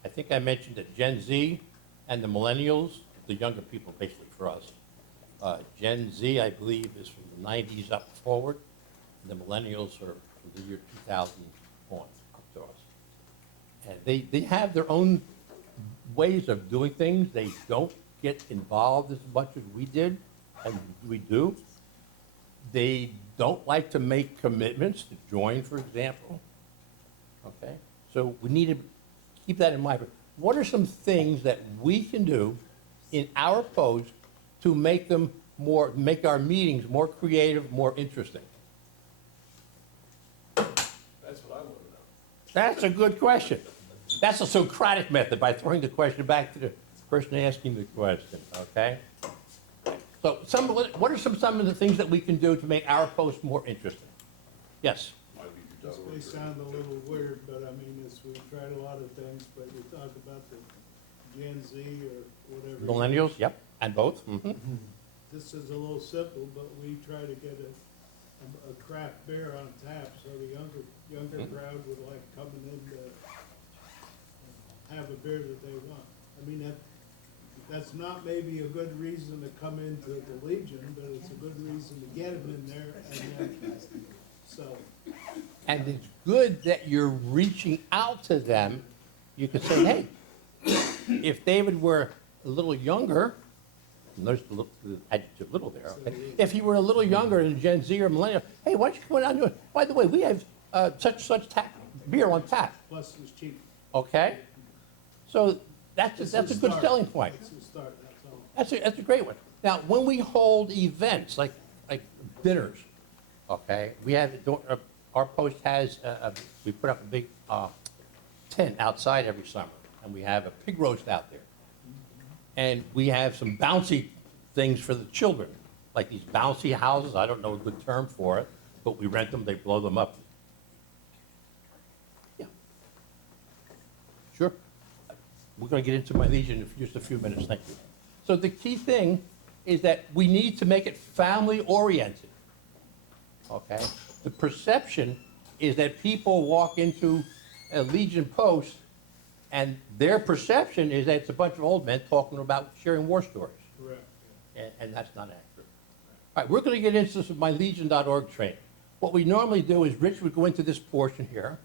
I think I mentioned that Gen Z and the millennials, the younger people basically for us. Gen Z, I believe, is from the 90s up forward. The millennials are from the year 2000 on up to us. And they have their own ways of doing things. They don't get involved as much as we did, and we do. They don't like to make commitments to join, for example. Okay? So we need to keep that in mind. But what are some things that we can do in our post to make them more, make our meetings more creative, more interesting? That's what I want to know. That's a good question. That's a Socratic method, by throwing the question back to the person asking the question, okay? So what are some of the things that we can do to make our post more interesting? Yes? This may sound a little weird, but I mean, we've tried a lot of things, but you talk about the Gen Z or whatever. Millennials, yep, and both. This is a little simple, but we try to get a craft beer on tap, so the younger crowd would like coming in to have a beer that they want. I mean, that's not maybe a good reason to come into the Legion, but it's a good reason to get them in there, and then, so. And it's good that you're reaching out to them. You can say, hey, if David were a little younger, notice the adjective little there, okay? If he were a little younger than Gen Z or millennial, hey, why don't you come down and do it? By the way, we have such beer on tap, Plus it's cheap. okay? So that's It's a good start. selling point. It's a start, that's all. That's a great one. Now, when we hold events like dinners, okay, we have, our post has, we put up a big tent outside every summer, and we have a pig roast out there. And we have some bouncy things for the children, like these bouncy houses. I don't know a good term for it, but we rent them, they blow them up. Yeah. Sure. We're going to get into my Legion in just a few minutes, thank you. So the key thing is that we need to make it family-oriented, okay? The perception is that people walk into a Legion post, and their perception is that it's a bunch of old men talking about sharing war stories, Correct. and that's not accurate. All right, we're going to get into this with my Legion.org training. What we normally do is Rich would go into this portion here,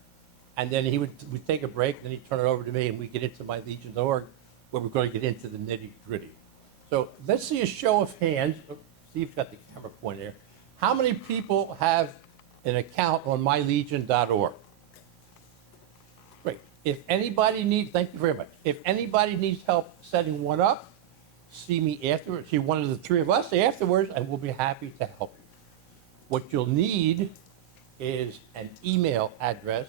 and then we'd take a break, and then he'd turn it over to me, and we get into my Legion.org, where we're going to get into the nitty-gritty. So let's see a show of hands. Oh, Steve's got the camera pointed there. How many people have an account on mylegion.org? Great. If anybody needs, thank you very much. If anybody needs help setting one up, see me afterwards, see one of the three of us afterwards, and we'll be happy to help you. What you'll need is an email address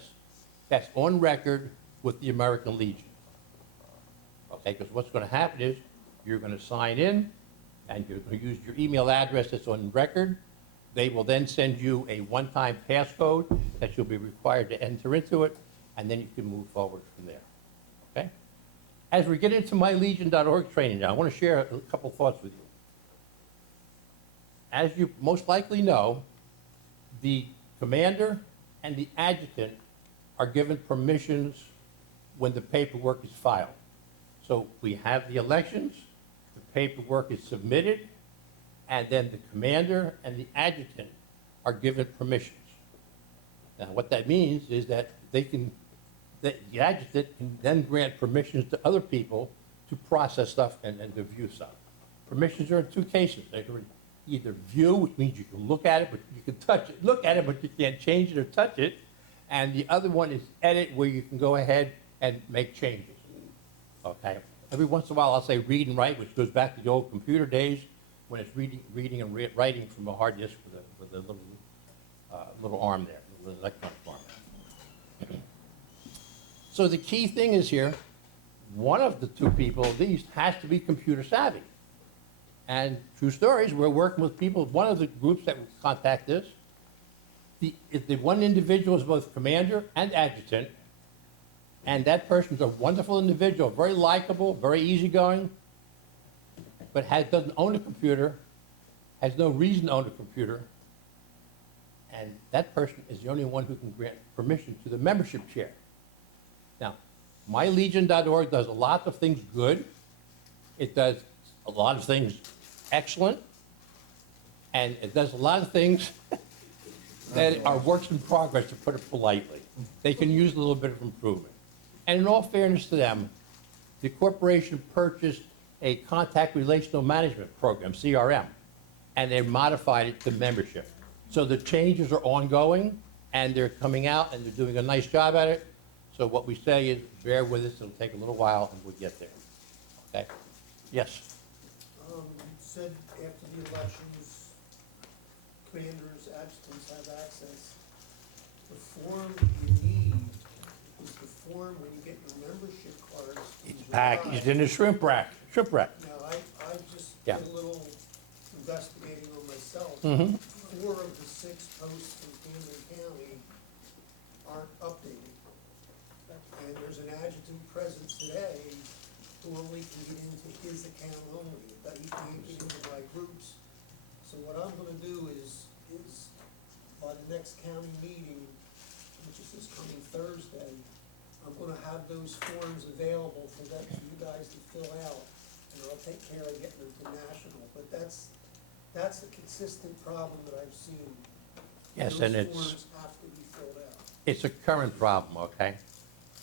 that's on record with the American Legion. Okay, because what's gonna happen is, you're gonna sign in, and you're gonna use your email address that's on record. They will then send you a one-time passcode that you'll be required to enter into it, and then you can move forward from there, okay? As we get into mylegion.org training now, I want to share a couple thoughts with you. As you most likely know, the commander and the adjutant are given permissions when the paperwork is filed. So we have the elections, the paperwork is submitted, and then the commander and the adjutant are given permissions. Now, what that means is that the adjutant can then grant permissions to other people to process stuff and to view stuff. Permissions are in two cases. They can either view, which means you can look at it, but you can touch it, look at it, but you can't change it or touch it. And the other one is edit, where you can go ahead and make changes. Okay? Every once in a while, I'll say read and write, which goes back to the old computer days, when it's reading and writing from a hard disk with a little arm there, a little electronic arm. So the key thing is here, one of the two people at least has to be computer savvy. And true stories, we're working with people, one of the groups that will contact us, if the one individual is both commander and adjutant, and that person's a wonderful individual, very likable, very easygoing, but doesn't own a computer, has no reason to own a computer, and that person is the only one who can grant permission to the membership chair. Now, mylegion.org does a lot of things good. It does a lot of things excellent, and it does a lot of things that are works in progress, to put it politely. They can use a little bit of improvement. And in all fairness to them, the corporation purchased a contact relational management program, CRM, and they modified it to membership. So the changes are ongoing, and they're coming out, and they're doing a nice job at it. So what we say is, bear with us, it'll take a little while, and we'll get there. Okay? Yes? You said after the elections, commanders, adjutants have access. The form you need is the form when you get your membership cards. in July. It's in the shrimp rack. Now, I just Yeah. did a little investigating on myself. Mhm. 4 of the 6 posts in Camden County aren't updated. And there's an adjutant present today who only can get into his account only, but he can't get into my groups. So what I'm gonna do is by the next county meeting, which is this coming Thursday, I'm gonna have those forms available for you guys to fill out, and I'll take care of getting them to national. But that's a consistent problem that I've seen. Yes, and Those it's, forms have to be filled out. it's a current problem, okay?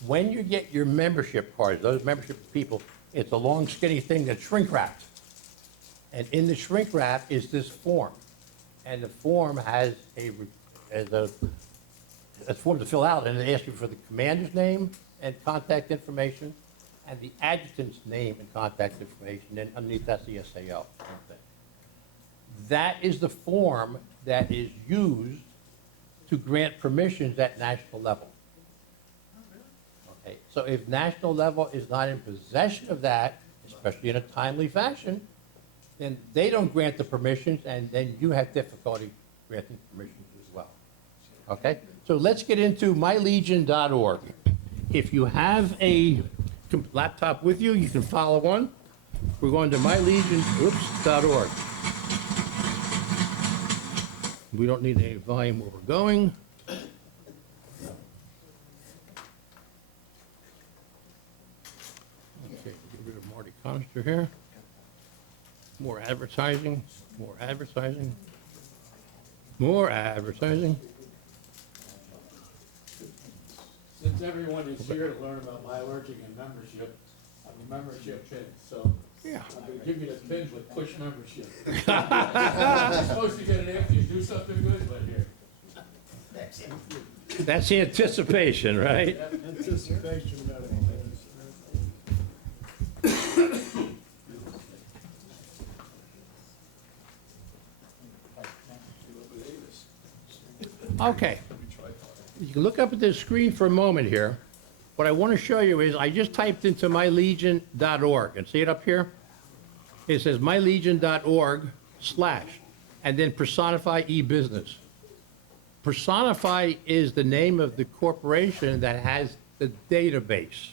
When you get your membership cards, those membership people, it's a long skinny thing that's shrink wrapped. And in the shrink wrap is this form. And the form has a form to fill out, and it asks you for the commander's name and contact information, and the adjutant's name and contact information, and underneath that's the SAO. That is the form that is used to grant permissions at national level. Okay, so if national level is not in possession of that, especially in a timely fashion, then they don't grant the permissions, and then you have difficulty granting permissions as well. Okay, so let's get into mylegion.org. If you have a laptop with you, you can follow one. We're going to mylegion.org. We don't need any volume where we're going. Okay, get rid of Marty Conister here. More advertising, more advertising, more advertising. Since everyone is here to learn about myallergic and membership, I'm a membership pin, so Yeah. I'm gonna give you the pins with push membership. You're supposed to get it after you do something good, but here. That's the anticipation, right? Anticipation better. Okay. You can look up at this screen for a moment here. what I want to show you is, I just typed into mylegion.org, and see it up here? It says mylegion.org/ and then Personify e-business. Personify is the name of the corporation that has the database.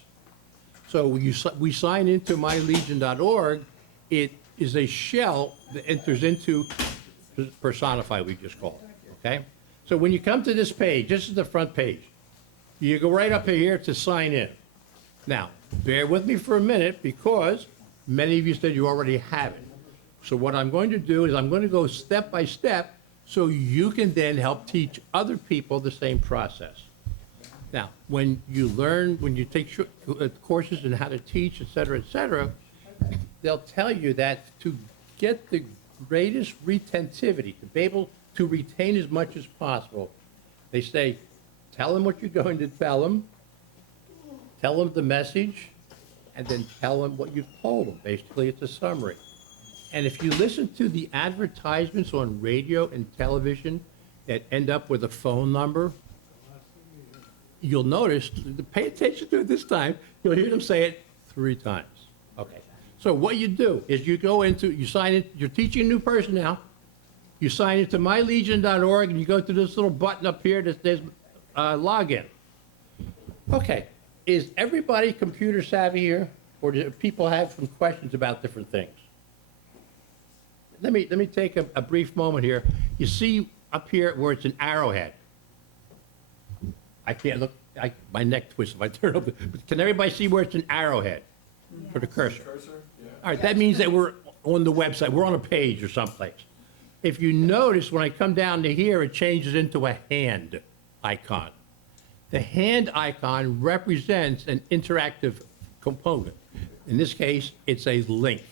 So we sign into mylegion.org, it is a shell that enters into Personify, we just called, okay? So when you come to this page, this is the front page. You go right up here to sign in. Now, bear with me for a minute because many of you said you already have it. So what I'm going to do is I'm going to go step by step so you can then help teach other people the same process. Now, when you take courses in how to teach, et cetera, they'll tell you that to get the greatest retentivity, to be able to retain as much as possible, they say, tell them what you're going to tell them the message, and then tell them what you've told them. Basically, it's a summary. And if you listen to the advertisements on radio and television that end up with a phone number, you'll notice, pay attention to it this time, you'll hear them say it 3 times. Okay. So what you do is you sign in, you're teaching a new person now, you sign into mylegion.org and you go to this little button up here that says login. Okay. Is everybody computer savvy here? Or do people have some questions about different things? Let me take a brief moment here. You see up here where it's an arrowhead. I can't look, my neck twists if I turn over. But can everybody see where it's an arrowhead for the cursor? All right, that means that we're on the website, we're on a page or someplace. If you notice, when I come down to here, it changes into a hand icon. The hand icon represents an interactive component. In this case, it's a link.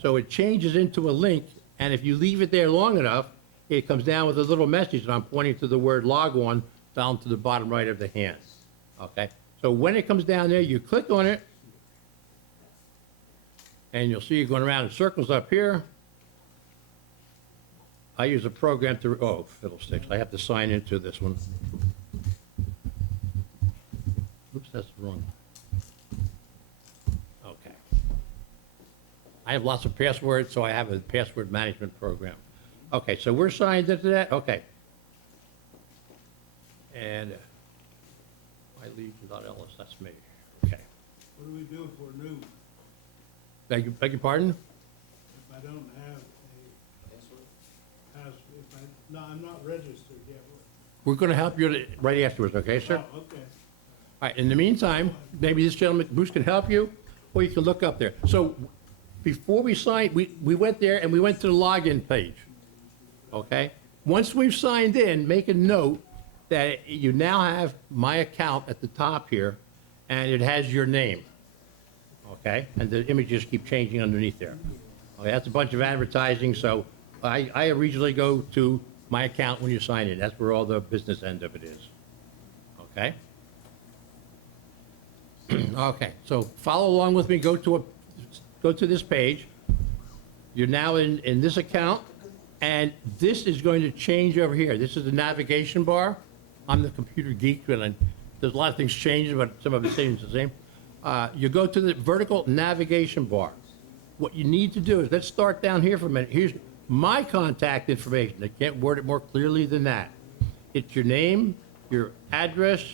So it changes into a link, and if you leave it there long enough, it comes down with a little message, and I'm pointing to the word log on down to the bottom right of the hand. Okay? So when it comes down there, you click on it, and you'll see it going around in circles up here. I use a program to, oh, fiddlesticks, I have to sign into this one. Oops, that's wrong. Okay. I have lots of passwords, so I have a password management program. Okay, so we're signed into that, okay. And mylegion.ls, that's me, okay. What do we do for news Beg your pardon? if I don't have a pass, no, I'm not registered yet. We're gonna help you right afterwards, okay, sir? Oh, okay. All right, in the meantime, maybe this gentleman, Bruce, can help you, or you can look up there. So, before we signed, we went there and we went to the login page, okay? Once we've signed in, make a note that you now have my account at the top here, and it has your name, okay? And the images keep changing underneath there. Okay, that's a bunch of advertising, so I originally go to my account when you sign in. That's where all the business end of it is, okay? Okay, so follow along with me, go to this page. You're now in this account, and this is going to change over here. This is the navigation bar. I'm the computer geek, and there's a lot of things changing, but some of it stays the same. You go to the vertical navigation bar. What you need to do is, let's start down here for a minute. Here's my contact information. I can't word it more clearly than that. It's your name, your address,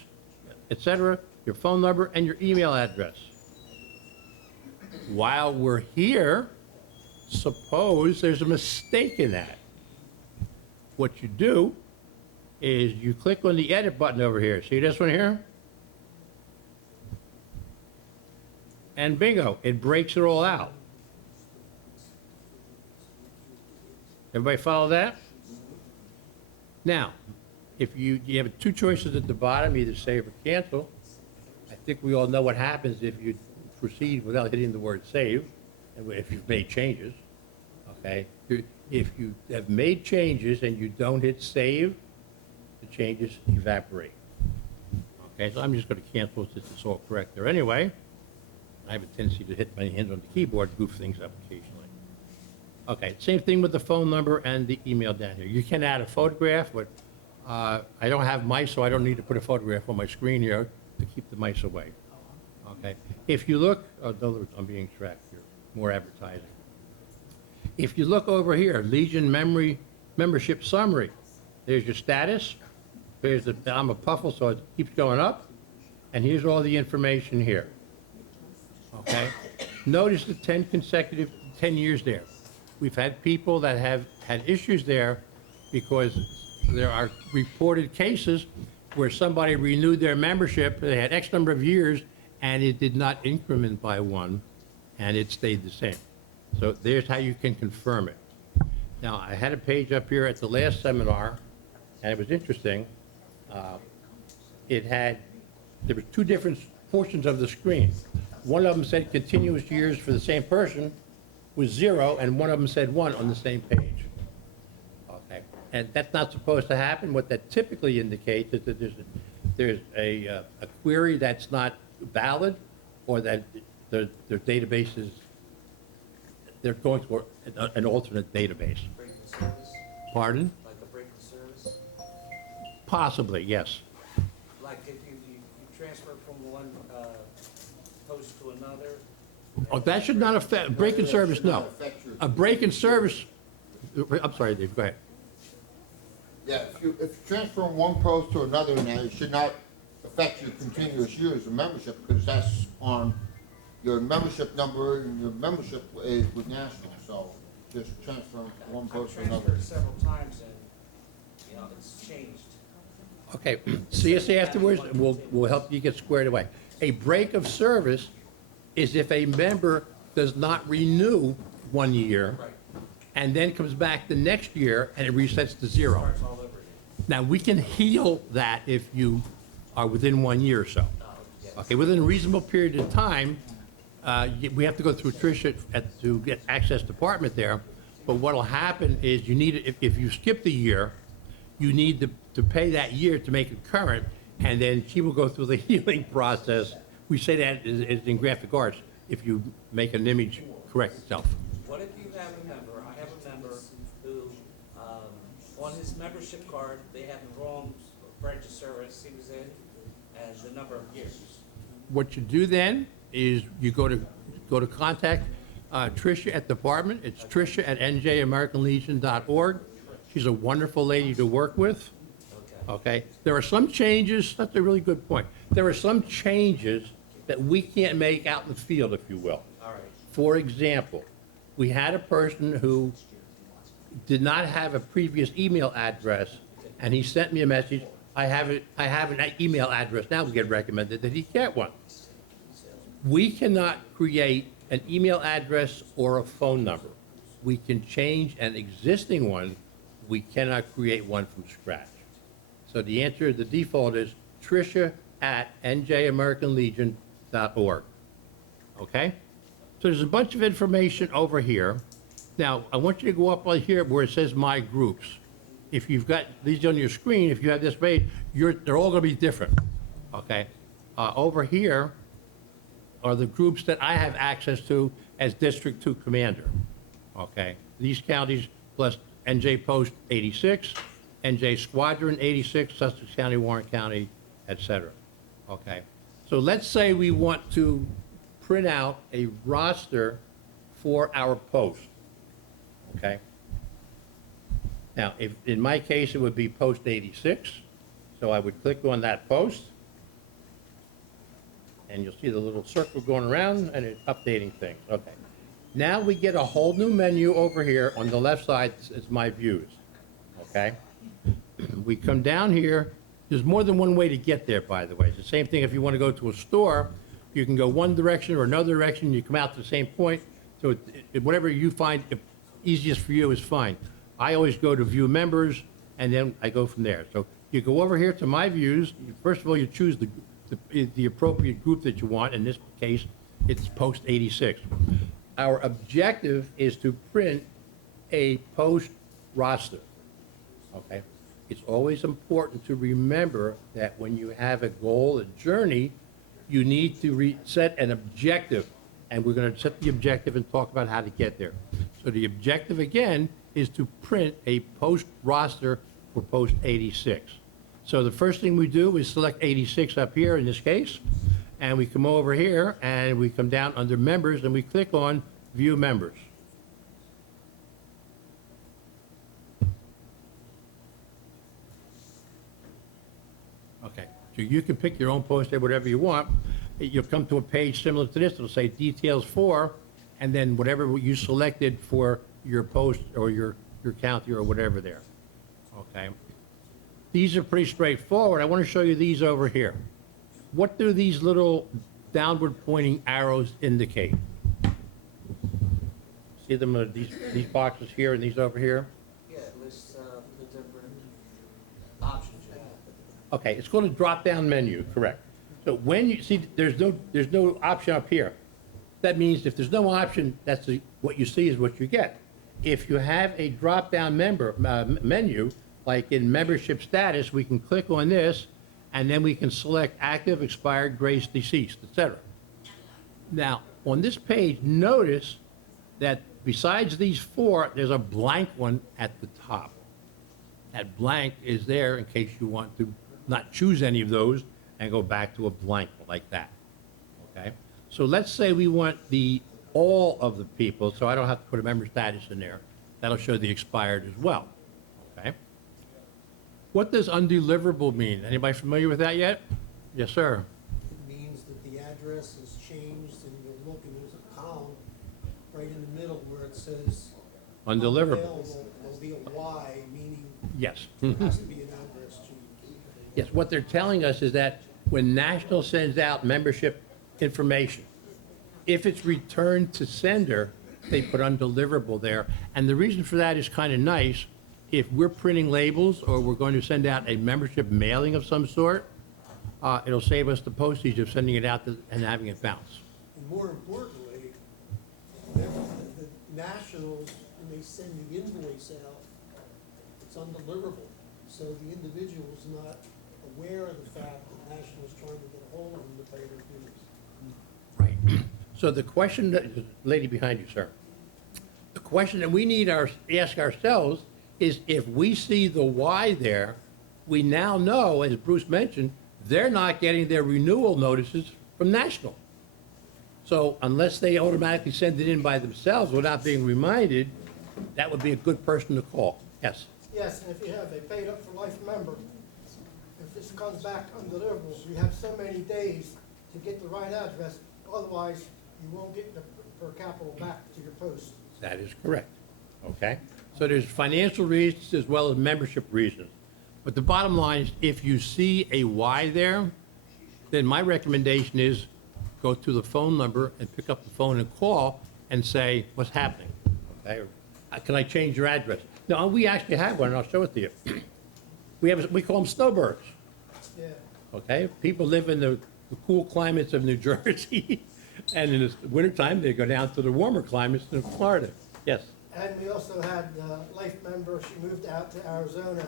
etc., your phone number, and your email address. While we're here, suppose there's a mistake in that. What you do is you click on the edit button over here. See this one here? And bingo, it breaks it all out. Everybody follow that? Now, if you have 2 choices at the bottom, either save or cancel. I think we all know what happens if you proceed without hitting the word save, and if you've made changes, okay? If you have made changes and you don't hit save, the changes evaporate. Okay, so I'm just gonna cancel since it's all correct there anyway. I have a tendency to hit my hand on the keyboard, goof things up occasionally. Okay, same thing with the phone number and the email down here. You can add a photograph, but I don't have mice, so I don't need to put a photograph on my screen here. to keep the mice away. Okay? If you look, I'm being tracked here, more advertising. If you look over here, Legion membership summary, there's your status, there's the, I'm a Puffle, so it keeps going up, and here's all the information here. Okay? Notice the 10 years there. We've had people that have had issues there because there are reported cases where somebody renewed their membership, they had X number of years, and it did not increment by one, and it stayed the same. So there's how you can confirm it. Now, I had a page up here at the last seminar, and it was interesting. There were two different portions of the screen. One of them said continuous years for the same person was 0, and one of them said 1 on the same page. Okay, and that's not supposed to happen. What that typically indicates is that there's a query that's not valid, or that their database is, they're going to an alternate database. Break the service, Pardon? like a break the service, Possibly, yes. like if you transfer from one, post to another. Oh, that should not affect, break in service, no. A break in service, I'm sorry, Dave, go ahead. Yeah, if you transfer from one post to another now, it should not affect your continuous years of membership, because that's on your membership number, and your membership is with National, so just transfer from one post to I've another. transferred several times and, you know, it's changed. Okay, see us afterwards, and we'll help you get squared away. A break of service is if a member does not renew 1 year, Right. and then comes back the next year, and it resets to 0. Starts all over again. Now, we can heal that if you are within 1 year or so. Yes. Okay, within a reasonable period of time, we have to go through Tricia to get access department there, but what'll happen is you need, if you skip the year, you need to pay that year to make it current, and then she will go through the healing process. We say that is in graphic arts, if you make an image correct itself. What if you have a member, I have a member who, on his membership card, they have the wrong branch of service he was in, and the number of years. What you do then is you go to contact Tricia at department. It's Tricia@njamericanlegion.org. She's a wonderful lady to work with. Okay, there are some changes, that's a really good point. There are some changes that we can't make out in the field, if you will. All right. For example, we had a person who did not have a previous email address, and he sent me a message, I have an email address now, we get recommended that he get one. We cannot create an email address or a phone number. We can change an existing one, we cannot create one from scratch. So the answer, the default is Tricia@njamericanlegion.org. Okay? So there's a bunch of information over here. Now, I want you to go up on here where it says My Groups. If you've got these on your screen, if you have this page, they're all going to be different. Okay? Over here are the groups that I have access to as District 2 Commander. Okay? These counties plus NJ Post 86, NJ Squadron 86, Sussex County, Warren County, et cetera. Okay? So let's say we want to print out a roster for our post. Okay? Now, if, in my case, it would be Post 86, so I would click on that post, and you'll see the little circle going around, and it's updating things. Okay. Now we get a whole new menu over here. On the left side, it's My Views. Okay? We come down here. There's more than one way to get there, by the way. It's the same thing if you want to go to a store. You can go one direction or another direction, you come out to the same point. So whatever you find easiest for you is fine. I always go to View Members, and then I go from there. So you go over here to My Views. First of all, you choose the appropriate group that you want. In this case, it's Post 86. Our objective is to print a post roster. Okay? It's always important to remember that when you have a goal, a journey, you need to set an objective. And we're going to set the objective and talk about how to get there. So the objective, again, is to print a post roster for Post 86. So the first thing we do is select 86 up here in this case, and we come over here and we come down under members and we click on view members. Okay, so you can pick your own post there, whatever you want. You'll come to a page similar to this, it'll say details for, and then whatever you selected for your post or your county or whatever there, okay? These are pretty straightforward. I want to show you these over here. What do these little downward pointing arrows indicate? See them, these boxes here and these over here? Yeah, it lists, the different options you have. Okay, it's called a drop-down menu, correct. So when you see, there's no option up here. That means if there's no option, what you see is what you get. If you have a drop-down menu, like in membership status, we can click on this, and then we can select active, expired, grace, deceased, etc. Now, on this page, notice that besides these four, there's a blank one at the top. That blank is there in case you want to not choose any of those and go back to a blank like that, okay? So let's say we want all of the people, so I don't have to put a member status in there. That'll show the expired as well, okay? What does undeliverable mean? Anybody familiar with that yet? Yes, sir. It means that the address has changed, and you'll look, and there's a column right in the middle where it says Undeliverable. unavailable. There'll be a Y, meaning Yes. there has to be an address change. Yes, what they're telling us is that when National sends out membership information, if it's returned to sender, they put undeliverable there. And the reason for that is kind of nice. If we're printing labels or we're going to send out a membership mailing of some sort, it'll save us the postage of sending it out and having it bounce. And more importantly, the nationals, when they send the invoice out, it's undeliverable. So the individual's not aware of the fact that national's trying to get a hold of them to pay their dues. Right. So the question, lady behind you, sir, the question that we need to ask ourselves is if we see the Y there, we now know, as Bruce mentioned, they're not getting their renewal notices from National. So unless they automatically send it in by themselves without being reminded, that would be a good person to call. Yes? Yes, and if you have a paid up for life member, if this comes back undeliverable, you have so many days to get the right address, otherwise you won't get the per capita back to your post. That is correct, okay? So there's financial reasons as well as membership reasons. But the bottom line is, if you see a Y there, then my recommendation is go to the phone number and pick up the phone and call and say, what's happening, okay? Or, can I change your address? No, we actually have one, and I'll show it to you. We call them snowbirds, Yeah. okay? People live in the cool climates of New Jersey, and in the wintertime, they go down to the warmer climates in Florida. Yes? And we also had a life member, she moved out to Arizona,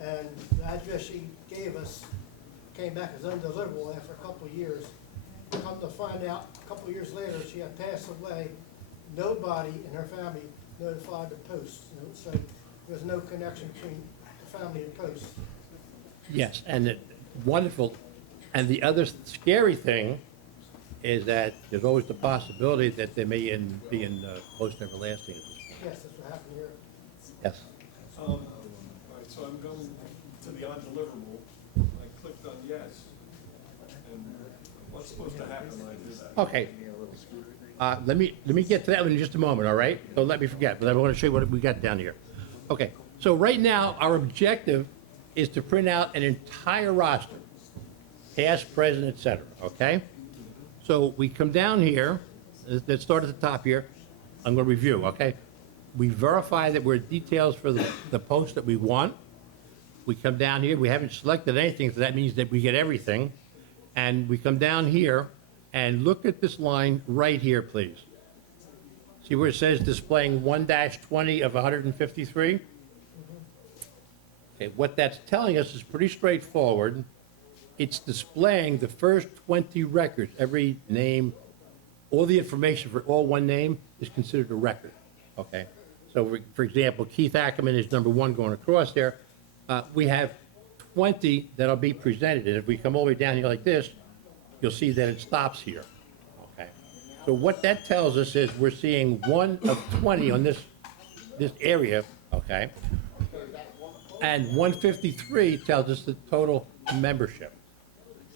and the address she gave us came back as undeliverable after a couple of years. Come to find out, a couple of years later, she had passed away. Nobody in her family notified the post, so there was no connection between the family and post. Yes, and wonderful. And the other scary thing is that there's always the possibility that they may be in post everlasting. Yes, that's what happened here. Yes. All right, so I'm going to the undeliverable, I clicked on yes, and what's supposed to happen when I do that? Okay. Let me get to that one in just a moment, all right? Don't let me forget, but I want to show you what we got down here. Okay, so right now, our objective is to print out an entire roster, past, present, et cetera, okay? So we come down here, let's start at the top here. I'm going to review, okay? We verify that we're details for the post that we want. We come down here, we haven't selected anything, so that means that we get everything. And we come down here and look at this line right here, please. See where it says displaying 1-20 of 153? Okay, what that's telling us is pretty straightforward. It's displaying the first 20 records. Every name, all the information for all one name is considered a record, okay? So, for example, Keith Ackerman is number 1 going across there. We have 20 that'll be presented. And if we come all the way down here like this, you'll see that it stops here. Okay. So what that tells us is we're seeing 1 of 20 on this area, okay? And 153 tells us the total membership.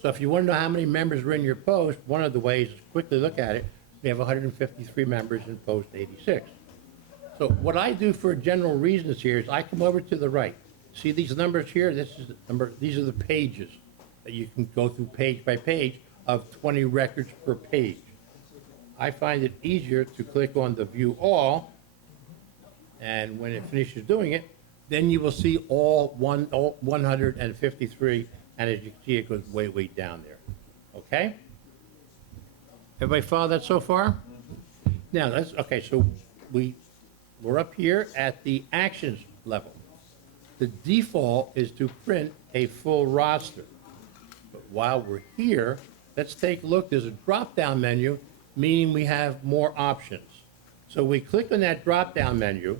So if you want to know how many members were in your post, one of the ways is quickly look at it. We have 153 members in post 86. So what I do for general reasons here is I come over to the right. See these numbers here? This is the number. These are the pages that you can go through page by page of 20 records per page. I find it easier to click on the View All, and when it finishes doing it, then you will see all 153, and as you can see, it goes way, way down there. Okay? Everybody follow that so far? Now, that's, okay, so we're up here at the actions level. The default is to print a full roster. But while we're here, let's take a look. There's a drop-down menu, meaning we have more options. So we click on that drop-down menu,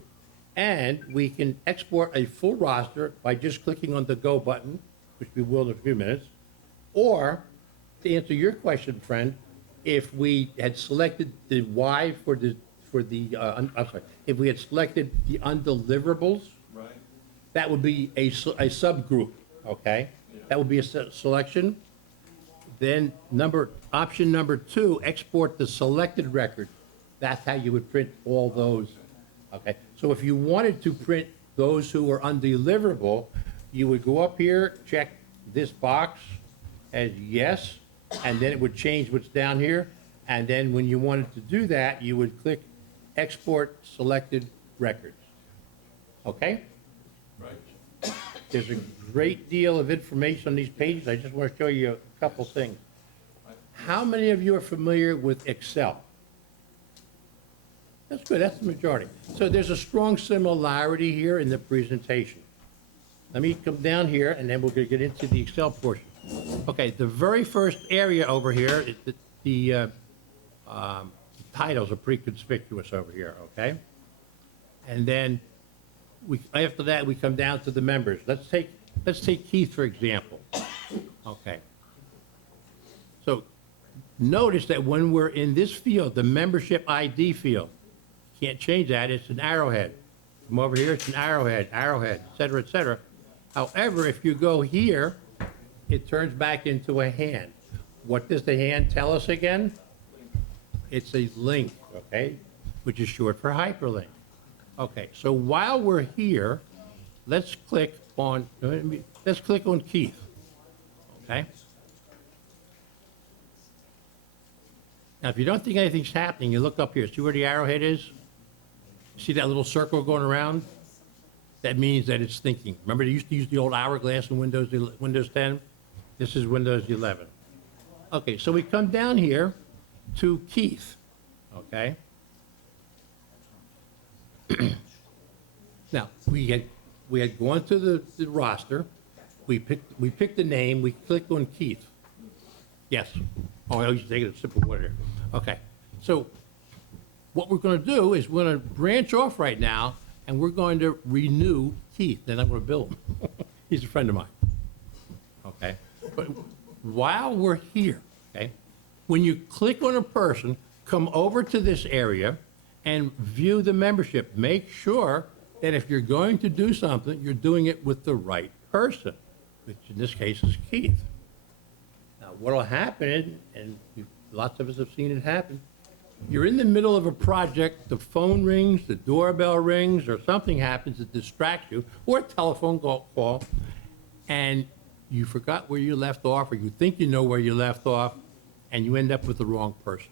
and we can export a full roster by just clicking on the Go button, which we will in a few minutes. Or, to answer your question, friend, if we had selected the Y if we had selected the undeliverables, Right. that would be a subgroup, okay? That would be a selection. Then option number 2, export the selected record. That's how you would print all those, okay? So if you wanted to print those who are undeliverable, you would go up here, check this box as yes, and then it would change what's down here. And then when you wanted to do that, you would click export selected records. Okay? Right. There's a great deal of information on these pages. I just want to show you a couple things. How many of you are familiar with Excel? That's good, that's the majority. So there's a strong similarity here in the presentation. Let me come down here, and then we're going to get into the Excel portion. Okay, the very first area over here, the titles are pretty conspicuous over here, okay? And then after that, we come down to the members. Let's take Keith, for example. Okay. So notice that when we're in this field, the membership ID field, can't change that, it's an arrowhead. From over here, it's an arrowhead, et cetera, et cetera. However, if you go here, it turns back into a hand. What does the hand tell us again? It's a link, okay, which is short for hyperlink. Okay, so while we're here, let's click on Keith, okay? Now, if you don't think anything's happening, you look up here, see where the arrowhead is? See that little circle going around? That means that it's thinking. Remember, they used to use the old hourglass in Windows 10? This is Windows 11. Okay, so we come down here to Keith, okay? Now, we had gone to the roster, we picked the name, we clicked on Keith. Yes. Oh, I was taking a sip of water. Okay, so what we're going to do is we're going to branch off right now, and we're going to renew Keith. Then I'm going to bill him. He's a friend of mine. Okay, but while we're here, okay, when you click on a person, come over to this area and view the membership. Make sure that if you're going to do something, you're doing it with the right person, which in this case is Keith. Now, what will happen, and lots of us have seen it happen, you're in the middle of a project, the phone rings, the doorbell rings, or something happens that distracts you, or a telephone call, and you forgot where you left off, or you think you know where you left off, and you end up with the wrong person.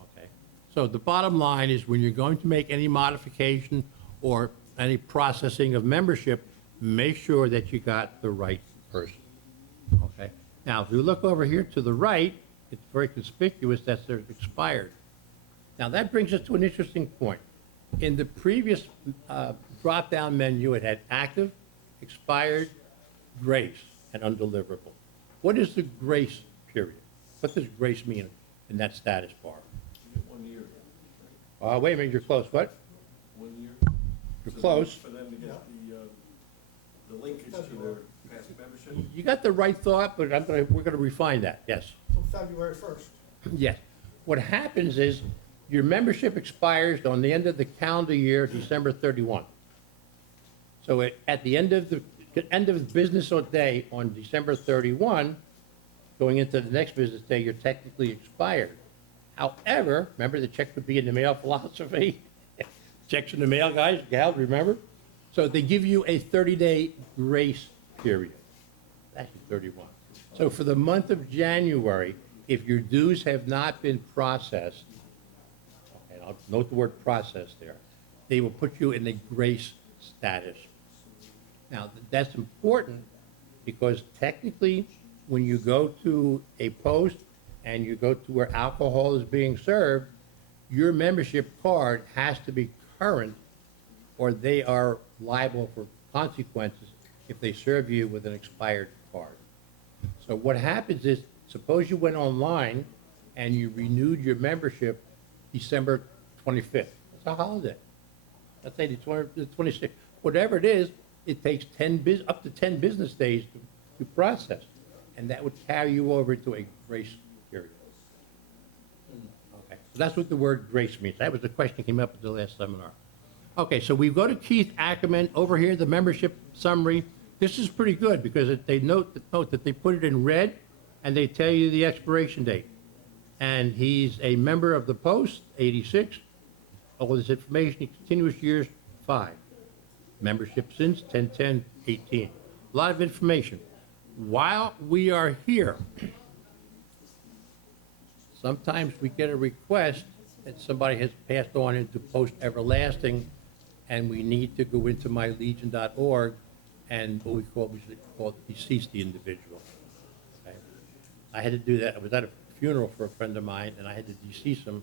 Okay? So the bottom line is when you're going to make any modification or any processing of membership, make sure that you got the right person. Okay? Now, if you look over here to the right, it's very conspicuous that they're expired. Now, that brings us to an interesting point. In the previous drop-down menu, it had active, expired, grace, and undeliverable. What is the grace period? What does grace mean in that status bar? 1 year. Wait a minute, you're close. What? 1 year. You're close. For them to get the linkage to their membership? You got the right thought, but we're gonna refine that, yes. Till February first. Yes. What happens is, your membership expires on the end of the calendar year, December 31. So at the end of the business day on December 31, going into the next business day, you're technically expired. However, remember the check would be in the mail philosophy? Checks in the mail, guys, gals, remember? So they give you a 30-day grace period. Actually, 31. So for the month of January, if your dues have not been processed, and I'll note the word process there, they will put you in a grace status. Now, that's important because technically, when you go to a post and you go to where alcohol is being served, your membership card has to be current or they are liable for consequences if they serve you with an expired card. So what happens is, suppose you went online and you renewed your membership December 25th. It's a holiday. Let's say the 26th. Whatever it is, it takes up to 10 business days to process. And that would carry you over to a grace period. Okay, so that's what the word grace means. That was the question that came up at the last seminar. Okay, so we go to Keith Ackerman over here, the membership summary. This is pretty good because they note that they put it in red and they tell you the expiration date. And he's a member of the Post, 86. All this information, continuous years, 5. Membership since 10/10/18. A lot of information. While we are here, sometimes we get a request that somebody has passed on into Post Everlasting, and we need to go into mylegion.org and what we call deceased the individual. Okay? I had to do that. I was at a funeral for a friend of mine, and I had to decease him,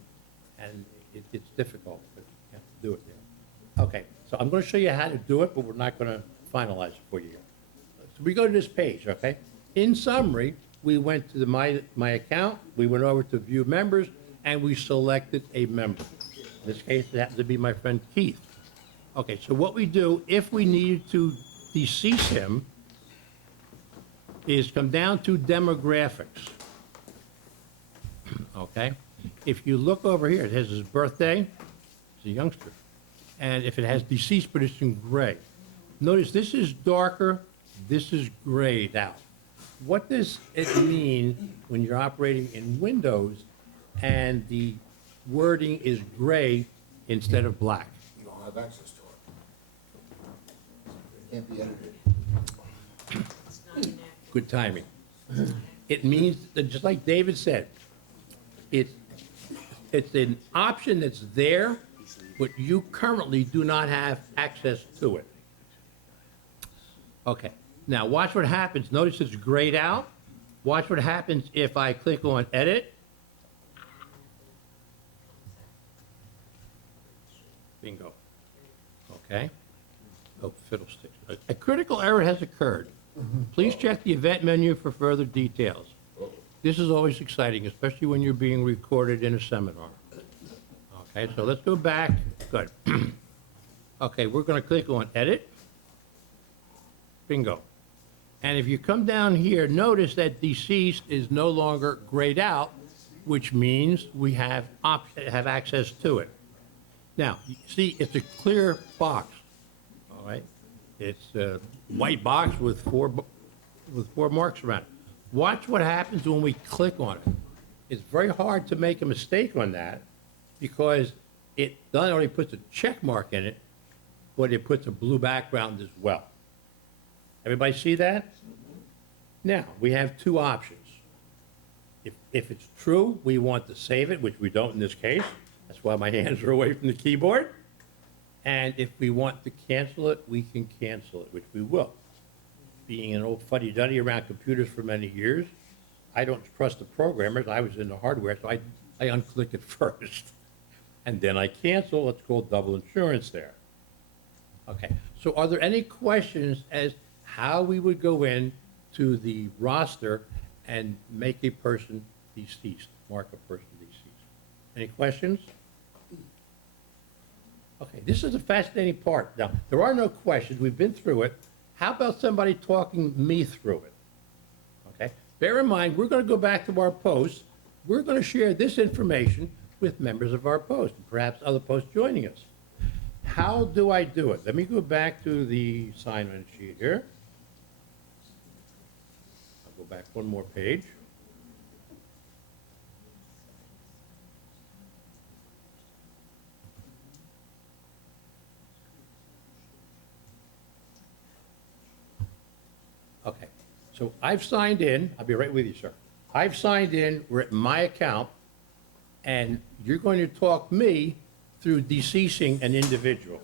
and it's difficult, but you have to do it there. Okay, so I'm going to show you how to do it, but we're not going to finalize it for you here. So we go to this page, okay? In summary, we went to my account, we went over to view members, and we selected a member. In this case, it happened to be my friend Keith. Okay, so what we do, if we needed to decease him, is come down to demographics. Okay? If you look over here, it has his birthday, he's a youngster. And if it has deceased, but it's in gray. Notice this is darker, this is grayed out. What does it mean when you're operating in Windows and the wording is gray instead of black? You don't have access to it. It can't be edited. Good timing. It means, that just like David said, it's an option that's there, but you currently do not have access to it. Okay, now watch what happens. Notice it's grayed out. Watch what happens if I click on Edit. Bingo. Okay. Oh, fiddlesticks. A critical error has occurred. Please check the event menu for further details. This is always exciting, especially when you're being recorded in a seminar. Okay, so let's go back. Good. Okay, we're going to click on Edit. Bingo. And if you come down here, notice that deceased is no longer grayed out, which means we have access to it. Now, you see, it's a clear box, all right? It's a white box with four marks around it. Watch what happens when we click on it. It's very hard to make a mistake on that because it not only puts a check mark in it, but it puts a blue background as well. Everybody see that? Now, we have two options. If it's true, we want to save it, which we don't in this case. That's why my hands are away from the keyboard. And if we want to cancel it, we can cancel it, which we will. Being an old fuddy-duddy around computers for many years, I don't trust the programmers. I was in the hardware, so I unclick it first. And then I cancel what's called double insurance there. Okay, so are there any questions as how we would go in to the roster and make a person deceased, mark a person deceased? Any questions? Okay, this is a fascinating part. Now, there are no questions. We've been through it. How about somebody talking me through it? Okay? Bear in mind, we're gonna go back to our posts. We're gonna share this information with members of our post, perhaps other posts joining us. How do I do it? Let me go back to the sign-in sheet here. I'll go back one more page. Okay, so I've signed in, I'll be right with you, sir. I've signed in, we're at my account, and you're going to talk me through deceasing an individual,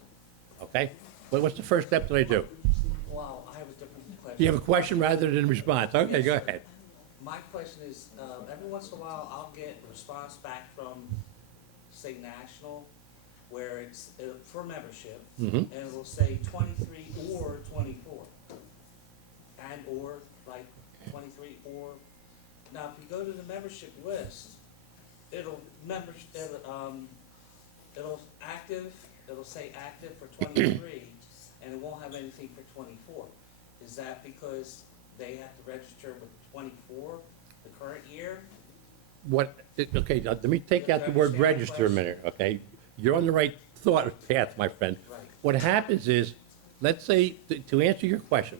okay? But what's the first step that I do? Well, I have a different question. You have a question rather than a response? Okay, go ahead. My question is, every once in a while, I'll get a response back from, say, National, where it's for membership, Mhm. and it'll say 23 or 24, and or like 23 or. Now, if you go to the membership list, it'll say active for 23, and it won't have anything for 24. Is that because they have to register with 24 the current year? Okay, now, let me take out the word register a minute, okay? You're on the right thought path, my friend. Right. What happens is, let's say, to answer your question,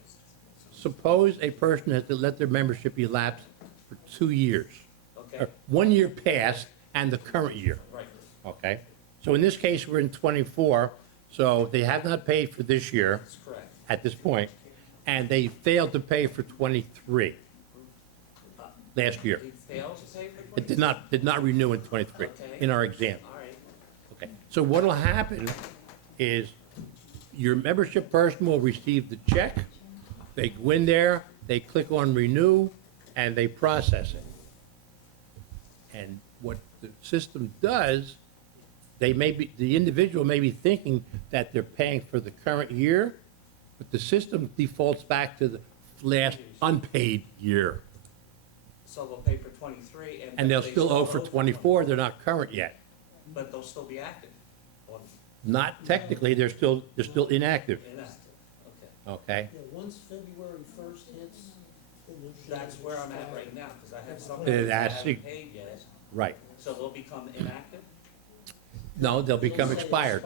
suppose a person has to let their membership elapse for 2 years. Okay, 1 year passed and the current year, right. okay? So in this case, we're in 24, so they have not paid for this year That's correct. at this point, and they failed to pay for 23 last year. They failed to pay for 23? It did not renew in 23 Okay. in our exam. All right, Okay, so what'll happen is your membership person will receive the check, they go in there, they click on renew, and they process it. And what the system does, the individual may be thinking that they're paying for the current year, but the system defaults back to the last unpaid year. so they'll pay for 23 And they'll they still owe for 24, they're not current yet. But they'll still be active on Not technically, they're still inactive, inactive, okay. okay? Yeah, once February first hits, then they'll show That's where I'm at right now, because I have some Uh, that that's haven't the- paid yet, Right. so they'll become inactive? No, they'll become It'll say expired.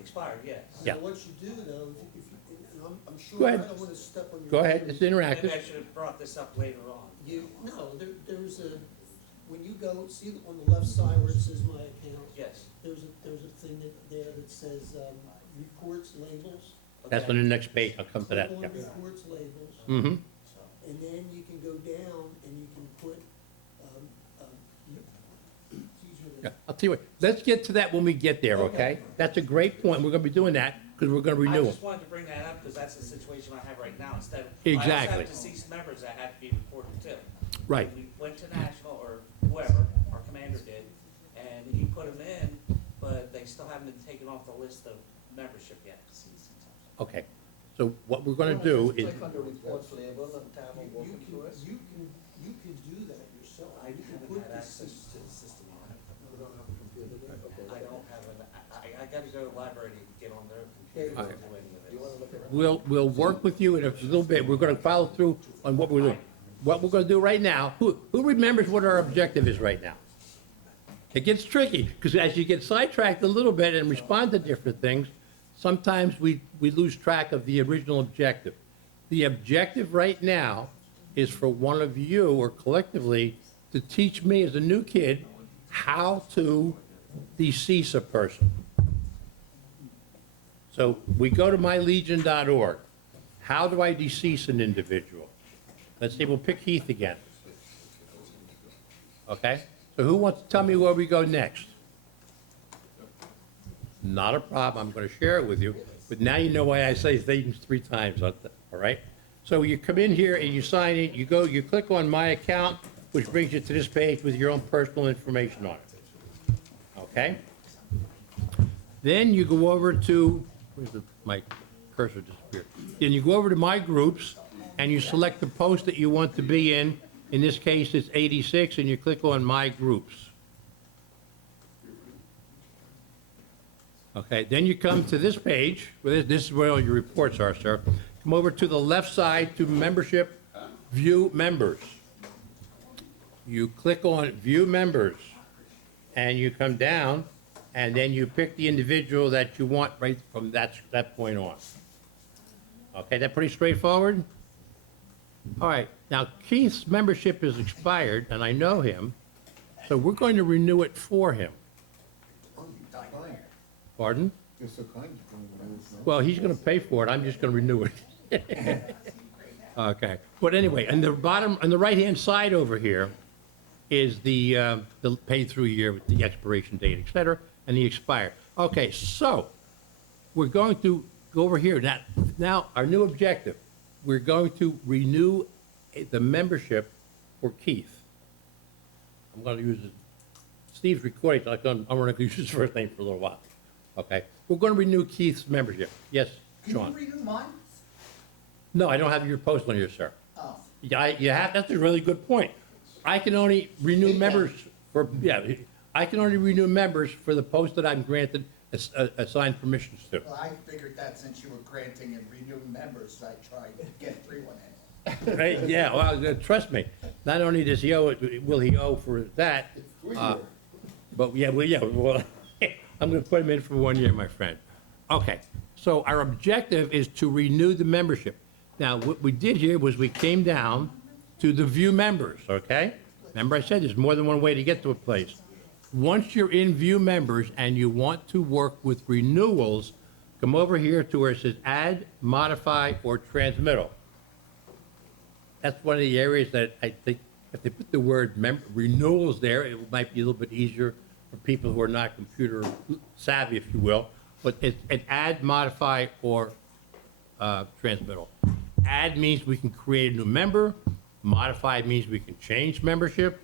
Expired, yes. Yeah. Now, what you do though, if you, and I'm sure, Go I ahead. don't wanna step on your. Go ahead, toes. it's Maybe I interactive. should have brought this up later on. There's a, when you go, see on the left side where it says my account, Yes. there's a thing there that says, reports, labels. That's Okay. on the next page, I'll come to that. Click on Yeah. reports, labels, Mm-hmm. and then you can go down and you can put, it's easier Yeah, to- I'll tell you what, let's get to that when we get there, okay? That's a great point, we're gonna be doing that, because we're gonna I renew them. just wanted to bring that up, because that's the situation I have right now, instead of. Exactly. I also have deceased members that have to be reported too. Right. We went to National, or whoever, our commander did, and he put them in, but they still haven't been taken off the list of membership yet. Okay, so what we're gonna do is, You can do that yourself. I You can haven't put had the access sys- to the system on it. I don't have I gotta go to the library to get on their computer to Alright. do any of it. we'll work with you in a little bit, we're gonna follow through on what we're doing. What we're gonna do right now, who remembers what our objective is right now? It gets tricky, because as you get sidetracked a little bit and respond to different things, sometimes we lose track of the original objective. The objective right now is for one of you, or collectively, to teach me as a new kid how to decease a person. So we go to mylegion.org. How do I decease an individual? Let's see, we'll pick Heath again. Okay? So who wants to tell me where we go next? Not a problem, I'm gonna share it with you, but now you know why I say things 3 times, all right? So you come in here and you sign in, you click on My Account, which brings you to this page with your own personal information on it. Okay? Then you go over to, my cursor disappeared. Then you go over to My Groups, and you select the post that you want to be in. In this case, it's 86, and you click on My Groups. Okay, then you come to this page, where this is where all your reports are, sir. come over to the left side to membership, view members. You click on view members, and you come down, and then you pick the individual that you want right from that point on. Okay, that pretty straightforward? All right, now Keith's membership is expired, and I know him, so we're going to renew it for him. Pardon? You're so kind. Well, he's gonna pay for it, I'm just gonna renew it. Okay, but anyway, on the bottom, on the right-hand side over here is the pay-through year with the expiration date, et cetera, and the expire. Okay, so, we're going to go over here, now, our new objective, we're going to renew the membership for Keith. I'm gonna use Steve's recording, so I'm gonna use his first name for a little while. Okay, we're gonna renew Keith's membership. Yes, Sean? Can you renew mine? No, I don't have your post on here, sir. Oh. Yeah, you have, that's a really good point. I can only renew members for, yeah, I can only renew members for the post that I'm granted assigned permissions to. Well, I figured that since you were granting and renewing members, I tried to get 3-1 in. Right, yeah, well, trust me, not only does he owe it, will he owe for that, but yeah, well, I'm gonna put him in for 1 year, my friend. Okay, so our objective is to renew the membership. Now, what we did here was we came down to the view members, okay? Remember I said there's more than one way to get to a place. Once you're in view members and you want to work with renewals, come over here to where it says add, modify, or transmittal. That's one of the areas that I think if they put the word renewals there, it might be a little bit easier for people who are not computer savvy, if you will. But it's add, modify, or transmittal. Add means we can create a new member. Modify means we can change membership.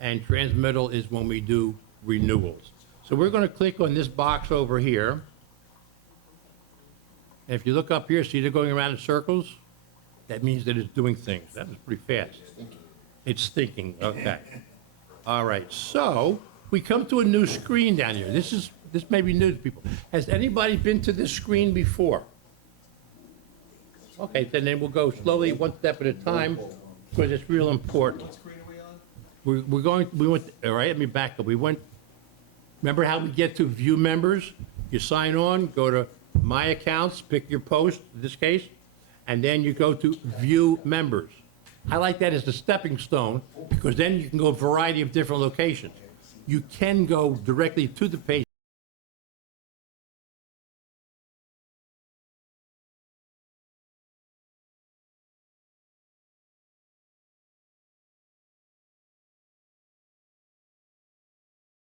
And transmittal is when we do renewals. So we're going to click on this box over here. And if you look up here, see they're going around in circles? That means that it's doing things. That was pretty fast. It's thinking, okay. All right, so we come to a new screen down here. This may be new to people. Has anybody been to this screen before? Okay, then we'll go slowly, one step at a time, because it's real important. What screen are we on? We went, all right, let me back up. Remember how we get to view members? You sign on, go to My Accounts, pick your post, in this case, and then you go to view members. I like that as the stepping stone, because then you can go a variety of different locations. You can go directly to the page